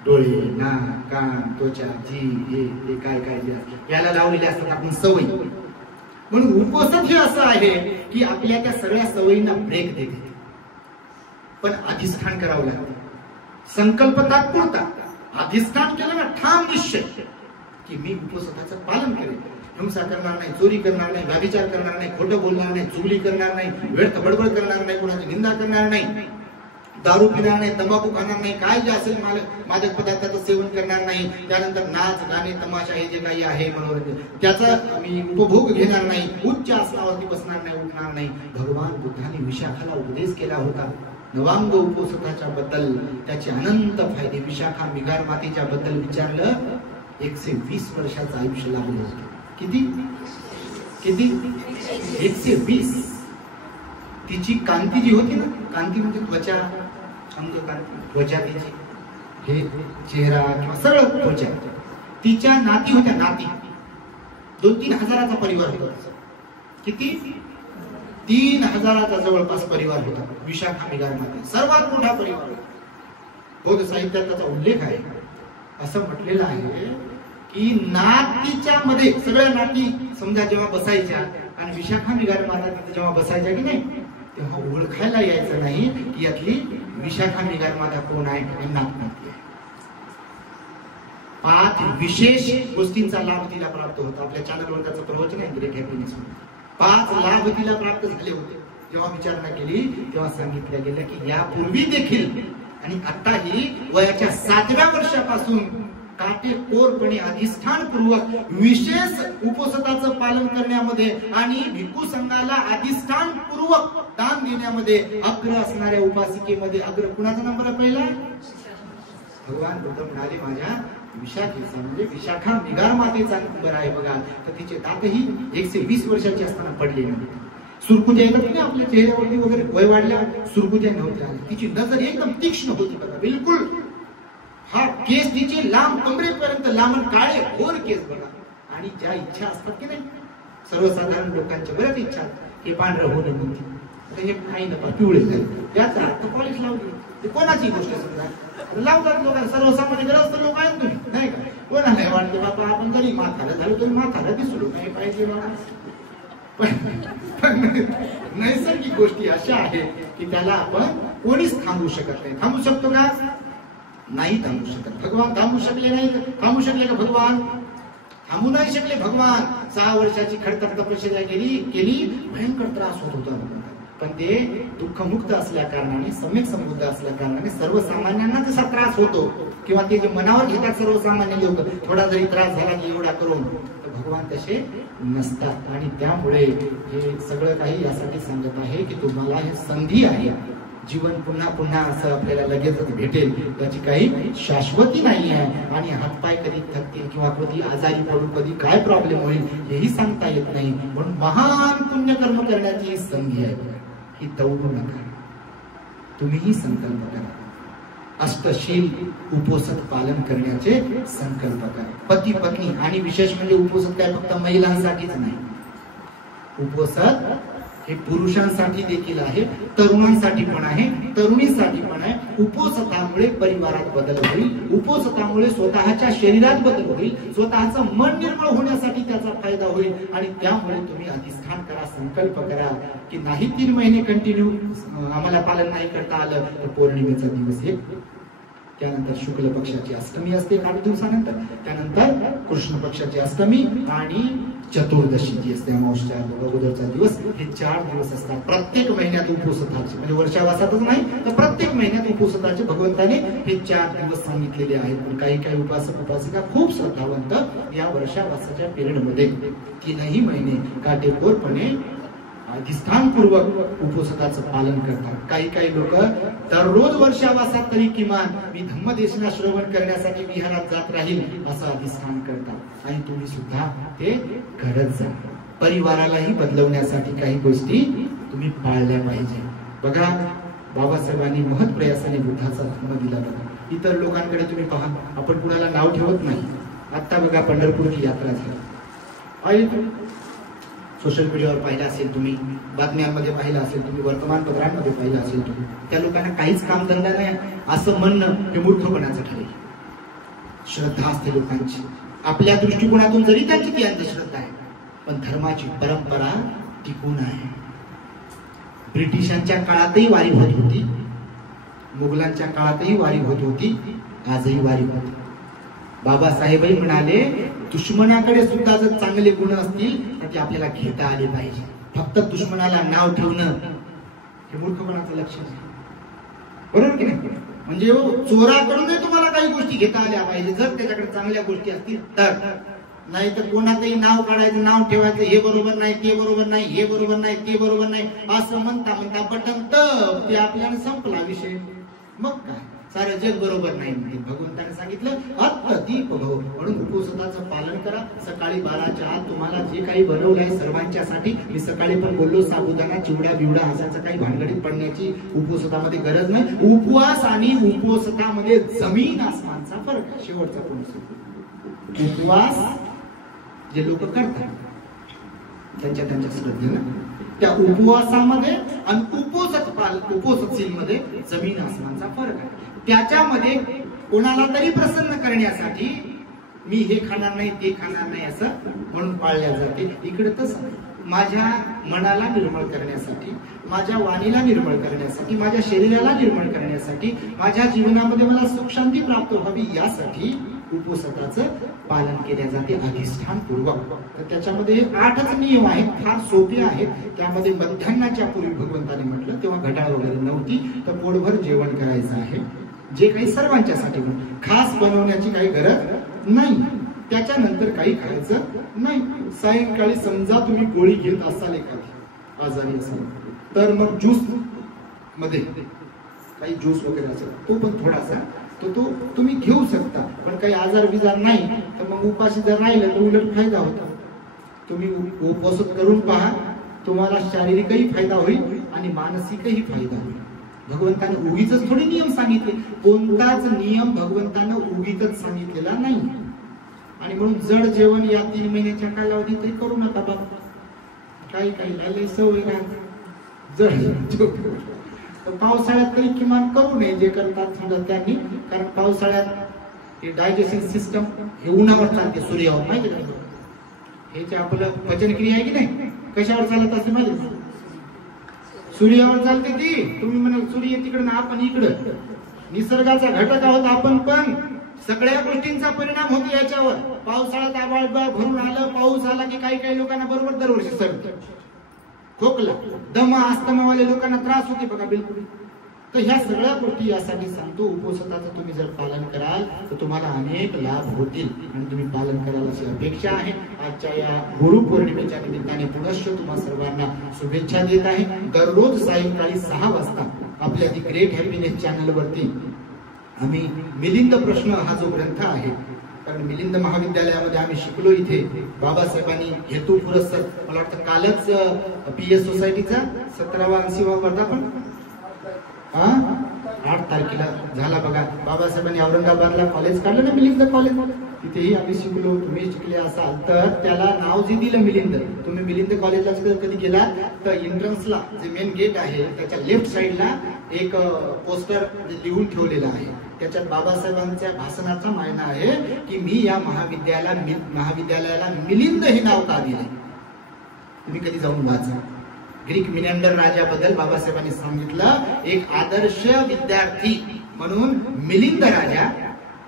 डोळे, नाक, कान, त्वचा, जीभ, हे काय काय जे याला लावलेले असतात आपण सवयी. म्हणून उपवसन हे असं आहे की आपल्या त्या सगळ्या सवयींना ब्रेक देते. पण अधिष्ठान करावं लागतं. संकल्प तात्पुरता, अधिष्ठान केलं ना ठाम निश्चय की मी उपवसनाचं पालन करेन, हिंसा करणार नाही, चोरी करणार नाही, व्यभिचार करणार नाही, खोटं बोलणार नाही, चुगली करणार नाही, व्यर्थ बडबड करणार नाही, कोणाची निंदा करणार नाही, दारू पिणार नाही, तंबाखू खाणार नाही, काय जे असेल मादक पदार्थाचं सेवन करणार नाही, त्यानंतर नाच, गाणे, तमाशा हे जे काही आहे मनोरंजन त्याचा मी उपभोग घेणार नाही, उच्च आसनावरती बसणार नाही, उठणार नाही. भगवान बुद्धाने विशाखाला उपदेश केला होता नवांग उपवसनाच्या बद्दल, त्याचे अनंत फायदे. विशाखा मिगार मातेच्या बद्दल विचारलं, 120 वर्षाचं आयुष्य लागलं होतं. किती किती 120. तिची कांती जी होती ना, कांती म्हणजे त्वचा, अंगकांती, त्वचा तिची, हे चेहरा किंवा सगळं त्वचा, तिच्या नाती होत्या, नाती 2-3 हजाराचा परिवार होता. किती? 3000चा जवळपास परिवार होता विशाखा मिगार माते, सर्वात मोठा परिवार. बौद्ध साहित्यात त्याचा उल्लेख आहे. असं म्हटलेलं आहे की नातीच्या मध्ये सगळ्या नाती समजा जेव्हा बसायच्या आणि विशाखा मिगार माता तिथे जेव्हा बसायच्या की नाही, तेव्हा ओळखायला यायचं नाही की यातली विशाखा मिगार माता कोण आहे आणि नाती आहे. 5 विशेष गोष्टींचा लाभ तिला प्राप्त होता. आपल्या चॅनलवर त्याचं प्रवचन आहे ग्रेट हॅपीनेस. 5 लाभ तिला प्राप्त झाले होते. जेव्हा विचारणा केली तेव्हा सांगितलं गेलं की यापूर्वी देखील आणि आताही वयाच्या 7व्या वर्षापासून काटेकोरपणे अधिष्ठानपूर्वक विशेष उपवासाचं पालन करण्यामध्ये आणि भिक्खू संघाला अधिष्ठानपूर्वक दान देण्यामध्ये अग्र असणाऱ्या उपासिकेमध्ये अग्र कुणाचा नंबर पहिला? भगवान बुद्ध म्हणाले माझ्या विशाखेचा म्हणजे विशाखा मिगार मातेचा नंबर आहे बघा. तर तिचे दातही 120 वर्षाचे असताना पडले नाही. सुरकुत्या येतात की आपल्या चेहऱ्यावरती वगैरे वय वाढल्यावर सुरकुत्या नव्हत्या. तिची नजर एकदम तीक्ष्ण होती बघा, बिलकुल. हा केस तिचे लांब कमरेपर्यंत लांब काळे घोर केस बघा. आणि ज्या इच्छा असतात की नाही सर्वसाधारण लोकांच्या बऱ्याच इच्छा हे पांढरं होणं म्हणते, हे काही नका पिवळे त्याचा अर्थ पॉलिश लावली. ते कोणाची गोष्ट समजा लावतात लोक, सर्वसामान्य ग्रस्त लोक आहेत तुम्ही नाही का. कोणाला वाटते बाबा आपण जरी म्हातारा झालो तरी म्हातारा दिसलो नाही पाहिजे बाबा. पण नैसर्गिक गोष्टी अशा आहेत की त्याला आपण कोणीच थांबवू शकत नाही. थांबू शकतो का? नाही थांबू शकत. भगवान थांबू शकले नाही. थांबू शकले का भगवान? थांबू नाही शकले भगवान. 6 वर्षाची खडतर तपश्चर्या केली. भयंकर त्रास होत होता पण ते दुःखमुक्त असल्या कारणाने सम्यक संबुद्ध असल्या कारणाने सर्वसामान्यांना जसा त्रास होतो किंवा ते जे मनावर घेतात सर्वसामान्य लोक, थोडा जरी त्रास झाला की एवढा करून, तर भगवान तसे नसतात. आणि त्यामुळे हे सगळं काही यासाठी सांगत आहे की तुम्हाला हे संधी आहे. जीवन पुन्हा पुन्हा असं आपल्याला लगेचच भेटेल त्याची काही शाश्वती नाही आहे. आणि हातपाय कधी थकतील किंवा कधी आजारी पडू, कधी काय प्रॉब्लेम होईल हेही सांगता येत नाही. म्हणून महान पुण्यकर्म करण्याची ही संधी आहे. ही दौडू नका, तुम्हीही संकल्प करा. अष्टशील उपोषण पालन करण्याचे संकल्प करा. पती पत्नी आणि विशेष म्हणजे उपोषण काय फक्त महिलांसाठीच नाही. उपोषण हे पुरुषांसाठी देखील आहे, तरुणांसाठी पण आहे, तरुणींसाठी पण आहे. उपोषणामुळे परिवारात बदल होईल, उपोषणामुळे स्वतःच्या शरीरात बदल होईल, स्वतःचं मन निर्मळ होण्यासाठी त्याचा फायदा होईल. आणि त्यामुळे तुम्ही अधिष्ठान करा, संकल्प करा की नाही 3 महिने कंटिन्यू आम्हाला पालन नाही करता आलं तर पौर्णिमेचा दिवस एक, त्यानंतर शुक्ल पक्षाची अष्टमी असते 8 दिवसानंतर, त्यानंतर कृष्ण पक्षाची अष्टमी आणि चतुर्दशी जी असते अमावस्या अगोदरचा दिवस. हे 4 दिवस असतात प्रत्येक महिन्यात उपोषणाचे. म्हणजे वर्षावासातच नाही तर प्रत्येक महिन्यात उपोषणाचे भगवंताने हे 4 दिवस सांगितलेले आहेत. पण काही उपासक उपासिका खूप श्रद्धावंत या वर्षावासाच्या पिरियड मध्ये 3ही महिने काटेकोरपणे अधिष्ठानपूर्वक उपोषणाचं पालन करतात. काही लोक दररोज वर्षावासात तरी किमान मी धम्मदेशना श्रवण करण्यासाठी विहारात जात राहील असं अधिष्ठान करतात. आणि तुम्ही सुद्धा ते करत जा. परिवारालाही बदलवण्यासाठी काही गोष्टी तुम्ही पाळल्या पाहिजे. बघा बाबासाहेबांनी महत् प्रयासाने बुद्धाचा धर्म दिला. बघा इतर लोकांकडे तुम्ही पहा, आपण कुणाला नाव ठेवत नाही. आता बघा पंढरपूरची यात्रा झाली, सोशल मीडियावर पाहिलं असेल तुम्ही, बातम्यांमध्ये पाहिलं असेल तुम्ही, वर्तमानपत्रांमध्ये पाहिलं असेल तुम्ही. त्या लोकांना काहीच कामधंदा नाही असं म्हणणं हे मूर्खपणाचं ठरेल. श्रद्धा असते लोकांची, आपल्या दृष्टिकोनातून जरी त्यांची ती अंधश्रद्धा आहे पण धर्माची परंपरा टिकून आहे. ब्रिटिशांच्या काळातही वारी होत होती, मुघलांच्या काळातही वारी होत होती, आजही वारी होती. बाबासाहेबही म्हणाले दुश्मनाकडे सुद्धा जर चांगले गुण असतील तर ते आपल्याला घेता आले पाहिजे. फक्त दुश्मनाला नाव ठेवणं हे मूर्खपणाचं लक्षण आहे. बरोबर की नाही? म्हणजे चोराकडूनही तुम्हाला काही गोष्टी घेता आल्या पाहिजे जर त्याच्याकडे चांगल्या गोष्टी असतील तर. नाही तर कोणाचंही नाव काढायचं, नाव ठेवायचं, हे बरोबर नाही, ते बरोबर नाही, हे बरोबर नाही, ते बरोबर नाही असं म्हणता बटन तर ते आपल्याला संपला विषय. मग काय सारं जग बरोबर नाही म्हणते. भगवंताने सांगितलं अत्तदीप भव. म्हणून उपवासाचं पालन करा. सकाळी 12च्या आत तुम्हाला जे काही बनवलं आहे सर्वांच्यासाठी, मी सकाळी पण बोललो, साबुदाणा चिवडा बिवडा असायचं काही भानगडीत पडण्याची उपवासामध्ये गरज नाही. उपवास आणि उपवासामध्ये जमीन आसमानचा फरक आहे. शेवटचा पॉइंट, उपवास जे लोक करतात त्यांच्या श्रद्धेनं, त्या उपवासामध्ये आणि उपोषणशील मध्ये जमीन आसमानचा फरक आहे. त्याच्यामध्ये कोणाला तरी प्रसन्न करण्यासाठी मी हे खाणार नाही ते खाणार नाही असं म्हणून पाळल्या जाते. इकडे तसं माझ्या मनाला निर्मळ करण्यासाठी, माझ्या वाणीला निर्मळ करण्यासाठी, माझ्या शरीराला निर्मळ करण्यासाठी, माझ्या जीवनामध्ये मला सुख शांती प्राप्त व्हावी यासाठी उपोषणाचं पालन केले जाते अधिष्ठान पूर्वक. तर त्याच्यामध्ये 8च नियम आहेत, फार सोपे आहेत. त्यामध्ये मध्यान्नाच्या पूर्वी भगवंताने म्हटलं तेव्हा घड्याळ वगैरे नव्हती, तर पोटभर जेवण करायचं आहे, जे काही सर्वांच्यासाठी खास बनवण्याची काही गरज नाही. त्याच्यानंतर काही खायचं नाही. सायंकाळी समजा तुम्ही गोळी घेत असाल, एखादी आजारी असाल, तर मग ज्यूस मध्ये काही ज्यूस वगैरे असेल तो पण थोडासा तो तुम्ही घेऊ शकता. पण काही आजार बिजार नाही तर मग उपाशी जर राहिलं तर उलट फायदा होता. तुम्ही उपवास करून पहा, तुम्हाला शारीरिकही फायदा होईल आणि मानसिकही फायदा होईल. भगवंताने उगीच थोडे नियम सांगितले, कोणताच नियम भगवंतानं उगीच सांगितलेला नाही. आणि म्हणून जड जेवण या 3 महिन्याच्या कालावधीत ते करू नका बाबा. काही काही सवय राहते जड. पावसाळ्यात तरी किमान करू नये जे करतात समजा त्यांनी, कारण पावसाळ्यात डायजेशन सिस्टम हे उन्हावर चालते, सूर्यावर माहिती का. हे जे आपलं पचनक्रिया आहे की नाही, कशावर चालत असते माहिती, सूर्यावर चालते ती. तुम्ही म्हणाल सूर्य तिकडे ना आपण इकडं, निसर्गाचा घटक आहोत आपण, पण सगळ्या गोष्टींचा परिणाम होतो याच्यावर. पावसाळ्यात आभाळ भरून आलं, पाऊस आला की काही लोकांना बरोबर दरवर्षी सर्दी, खोकला, दमा, अस्थमावाले लोकांना त्रास होते बघा बिलकुल. तर ह्या सगळ्या गोष्टी यासाठी सांगतो, उपोषणाचं तुम्ही जर पालन कराल तर तुम्हाला अनेक लाभ होतील आणि तुम्ही पालन कराल अशी अपेक्षा आहे. आजच्या या गुरुपौर्णिमेच्या निमित्ताने पुनश्च तुम्हा सर्वांना शुभेच्छा देत आहे. दररोज सायंकाळी 6 वाजता आपल्या दी ग्रेट हॅपीनेस चॅनल वरती आम्ही मिलिंद प्रश्न हा जो ग्रंथ आहे, कारण मिलिंद महाविद्यालयामध्ये आम्ही शिकलो, इथे बाबासाहेबांनी हेतू पुरस्कार, मला वाटतं कालच PS सोसायटीचा 17वा 80वा वर्धापन 8 तारखेला झाला बघा. बाबासाहेबांनी औरंगाबादला कॉलेज काढलं ना, मिलिंद कॉलेज, तिथेही आम्ही शिकलो. तुम्ही शिकले असाल तर त्याला नाव जे दिलं मिलिंद. तुम्ही मिलिंद कॉलेजला कधी गेलात तर एंट्रन्सला जे मेन गेट आहे त्याच्या लेफ्ट साइडला एक पोस्टर लिहून ठेवलेलं आहे. त्याच्यात बाबासाहेबांच्या भाषणाचा मायना आहे की मी या महाविद्यालयाला मिलिंद हे नाव का दिले. तुम्ही कधी जाऊन वाचा. ग्रीक मिनंडर राजाबद्दल बाबासाहेबांनी सांगितलं, एक आदर्श विद्यार्थी म्हणून मिलिंद राजा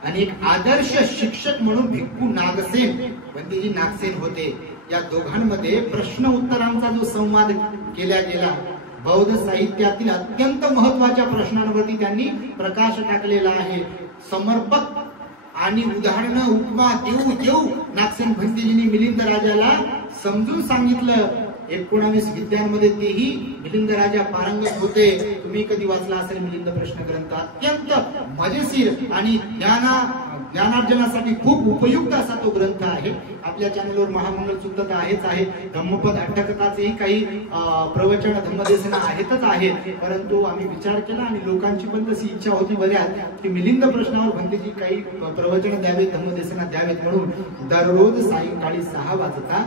आणि एक आदर्श शिक्षक म्हणून भिक्खू नागसेन, पंडितजी नागसेन होते. या दोघांमध्ये प्रश्न उत्तरांचा जो संवाद केला गेला, बौद्ध साहित्यातील अत्यंत महत्वाच्या प्रश्नांवरती त्यांनी प्रकाश टाकलेला आहे. समर्पक आणि उदाहरणं उपमा देऊ नागसेन भंतेजींनी मिलिंद राजाला समजून सांगितलं. 19 विद्यांमध्ये तेही मिलिंद राजा पारंगत होते. तुम्ही कधी वाचला असेल मिलिंद प्रश्न ग्रंथ, अत्यंत मजेशीर आणि ज्ञानार्जनासाठी खूप उपयुक्त असा तो ग्रंथ आहे. आपल्या चॅनलवर महामंगल सुद्धा आहेच आहे. धम्मपद अट्टकथाचेही काही प्रवचन धम्मदेशना आहेतच आहेत. परंतु आम्ही विचार केला आणि लोकांची पण तशी इच्छा होती बऱ्याच की मिलिंद प्रश्नावर भंतेजी काही प्रवचन द्यावेत, धम्मदेशना द्यावेत. म्हणून दररोज सायंकाळी 6 वाजता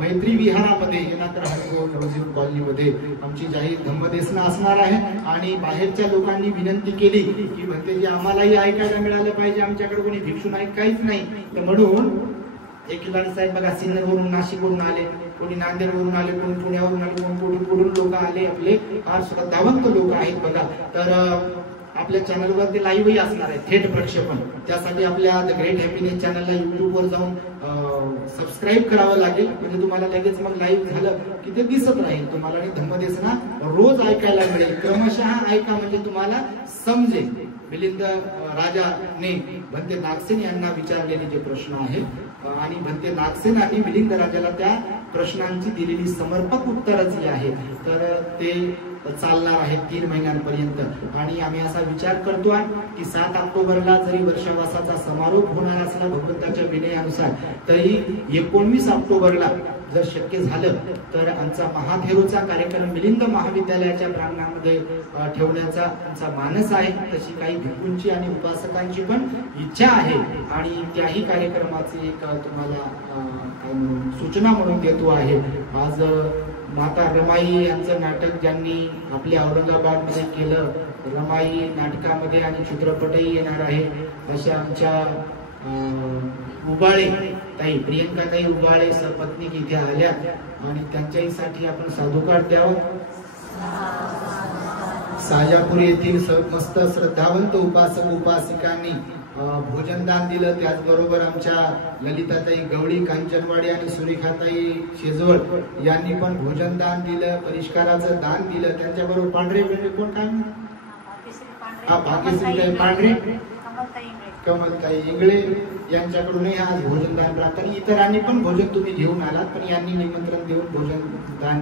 मैत्री विहारामध्ये येणाकर हायकोर्ट कॉलनीमध्ये आमची जाहीर धम्मदेशना असणार आहे. आणि बाहेरच्या लोकांनी विनंती केली की भंतेजी आम्हालाही ऐकायला मिळालं पाहिजे, आमच्याकडे कोणी भिक्षू नाही, काहीच नाही. तर म्हणून एक खिलाडी साहेब बघा, सिन्नरवरून, नाशिकवरून आले, कोणी नांदेडवरून आले, कोणी पुण्यावरून आले, कोणी कुठून लोक आले, आपले फार श्रद्धावंत लोक आहेत बघा. तर आपल्या चॅनलवर ते लाईव्हही असणार आहे, थेट प्रक्षेपण. त्यासाठी आपल्या द ग्रेट हॅपीनेस चॅनलला युट्यूबवर जाऊन सबस्क्राईब करावं लागेल, म्हणजे तुम्हाला लगेच मग लाईव्ह झालं की ते दिसत राहील तुम्हाला. आणि धम्मदेशना रोज ऐकायला मिळेल, क्रमशः ऐका म्हणजे तुम्हाला समजेल. मिलिंद राजाने भंते नागसेन यांना विचारलेले जे प्रश्न आहेत आणि भंते नागसेन आणि मिलिंद राजाला त्या प्रश्नांची दिलेली समर्पक उत्तरं जी आहे, तर ते चालणार आहे 3 महिन्यांपर्यंत. आणि आम्ही असा विचार करतोय की 7 ऑक्टोबरला जरी वर्षावासाचा समारोप होणार असला भगवंताच्या विनयानुसार, तरी 19 ऑक्टोबरला जर शक्य झालं तर आमचा महाथेरोचा कार्यक्रम मिलिंद महाविद्यालयाच्या प्रांगणामध्ये ठेवण्याचा आमचा मानस आहे. तशी काही भिक्खूंची आणि उपासकांची पण इच्छा आहे आणि त्याही कार्यक्रमाची एक तुम्हाला सूचना म्हणून देतो आहे. आज माता रमाई यांचं नाटक ज्यांनी आपल्या औरंगाबादमध्ये केलं, रमाई नाटकामध्ये आणि चित्रपटही येणार आहे. अशा आमच्या उबाळे ताई, प्रियंका ताई उबाळे सपत्नीक इथे आल्या आणि त्यांच्यासाठी आपण साधुकार द्यावं. साजापूर येथील मस्त श्रद्धावंत उपासक उपासिकांनी भोजनदान दिलं. त्याचबरोबर आमच्या ललिताताई गवळी कांचनवाडी आणि सुरेखाताई शेजवळ यांनी पण भोजनदान दिलं, परिष्काराचं दान दिलं. त्यांच्याबरोबर पांढरे कोण काय भाग्यश्रीताई पांढरे, कमलताई इंगळे यांच्याकडूनही आज भोजनदान प्राप्त. इतरांनी पण भोजन तुम्ही घेऊन आलात, पण यांनी निमंत्रण देऊन भोजनदान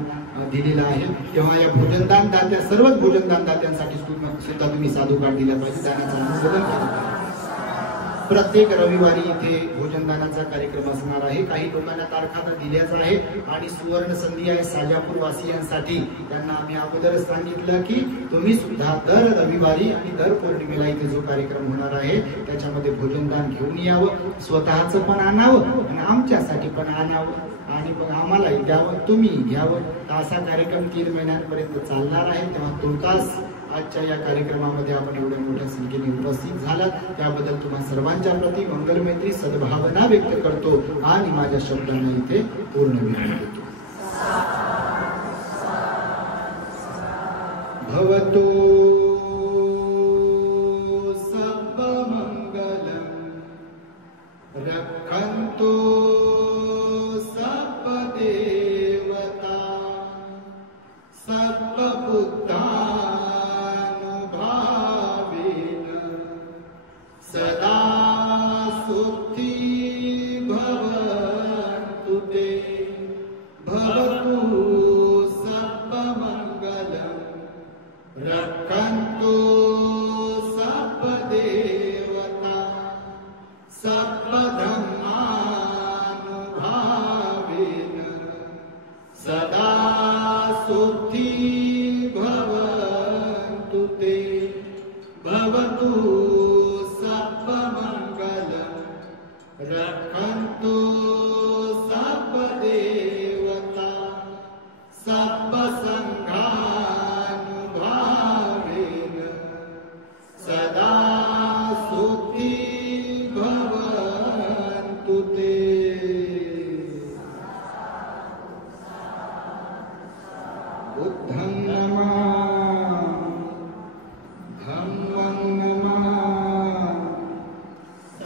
दिलेलं आहे. तेव्हा या भोजनदान दात्या, सर्वच भोजनदान दात्यांसाठी सुद्धा तुम्ही साधुकार दिला पाहिजे. दानाचं अनुमोदन केलं. प्रत्येक रविवारी इथे भोजनदानाचा कार्यक्रम असणार आहे. काही लोकांना तारखा तर दिल्याच आहे आणि सुवर्ण संधी आहे साजापूर वासियांसाठी. त्यांना आम्ही अगोदरच सांगितलं की तुम्ही सुद्धा दर रविवारी आणि दर पौर्णिमेला इथे जो कार्यक्रम होणार आहे त्याच्यामध्ये भोजनदान घेऊन यावं. स्वतःचं पण आणावं आणि आमच्यासाठी पण आणावं आणि मग आम्हालाही द्यावं, तुम्ही घ्यावं. असा कार्यक्रम 3 महिन्यांपर्यंत चालणार आहे. तेव्हा तुर्तास आजच्या या कार्यक्रमामध्ये आपण एवढ्या मोठ्या संख्येने उपस्थित झालात त्याबद्दल तुम्हा सर्वांच्या प्रती मंगलमैत्री सद्भावना व्यक्त करतो आणि माझ्या शब्दांना इथे पूर्ण विराम देतो. भवतो सर्वमंगलम् रक्षन्तु सर्वदेवता सर्वभूता सदा सुखी भवन्तु ते. भवतु सर्वमङ्गलम् रक्षन्तु सर्वदेवता सर्वधर्मानुभावेन सदा सुखी भवन्तु ते. भवतु रक्षन्तु सर्वदेवता सर्वसङ्घानुभावेन सदा सुखी भवन्तु ते. बुद्धं नमः, धम्मं नमः,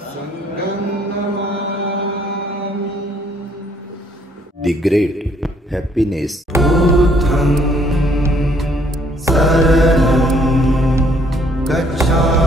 संघं The great happiness. बुद्धं शरणं गच्छामि.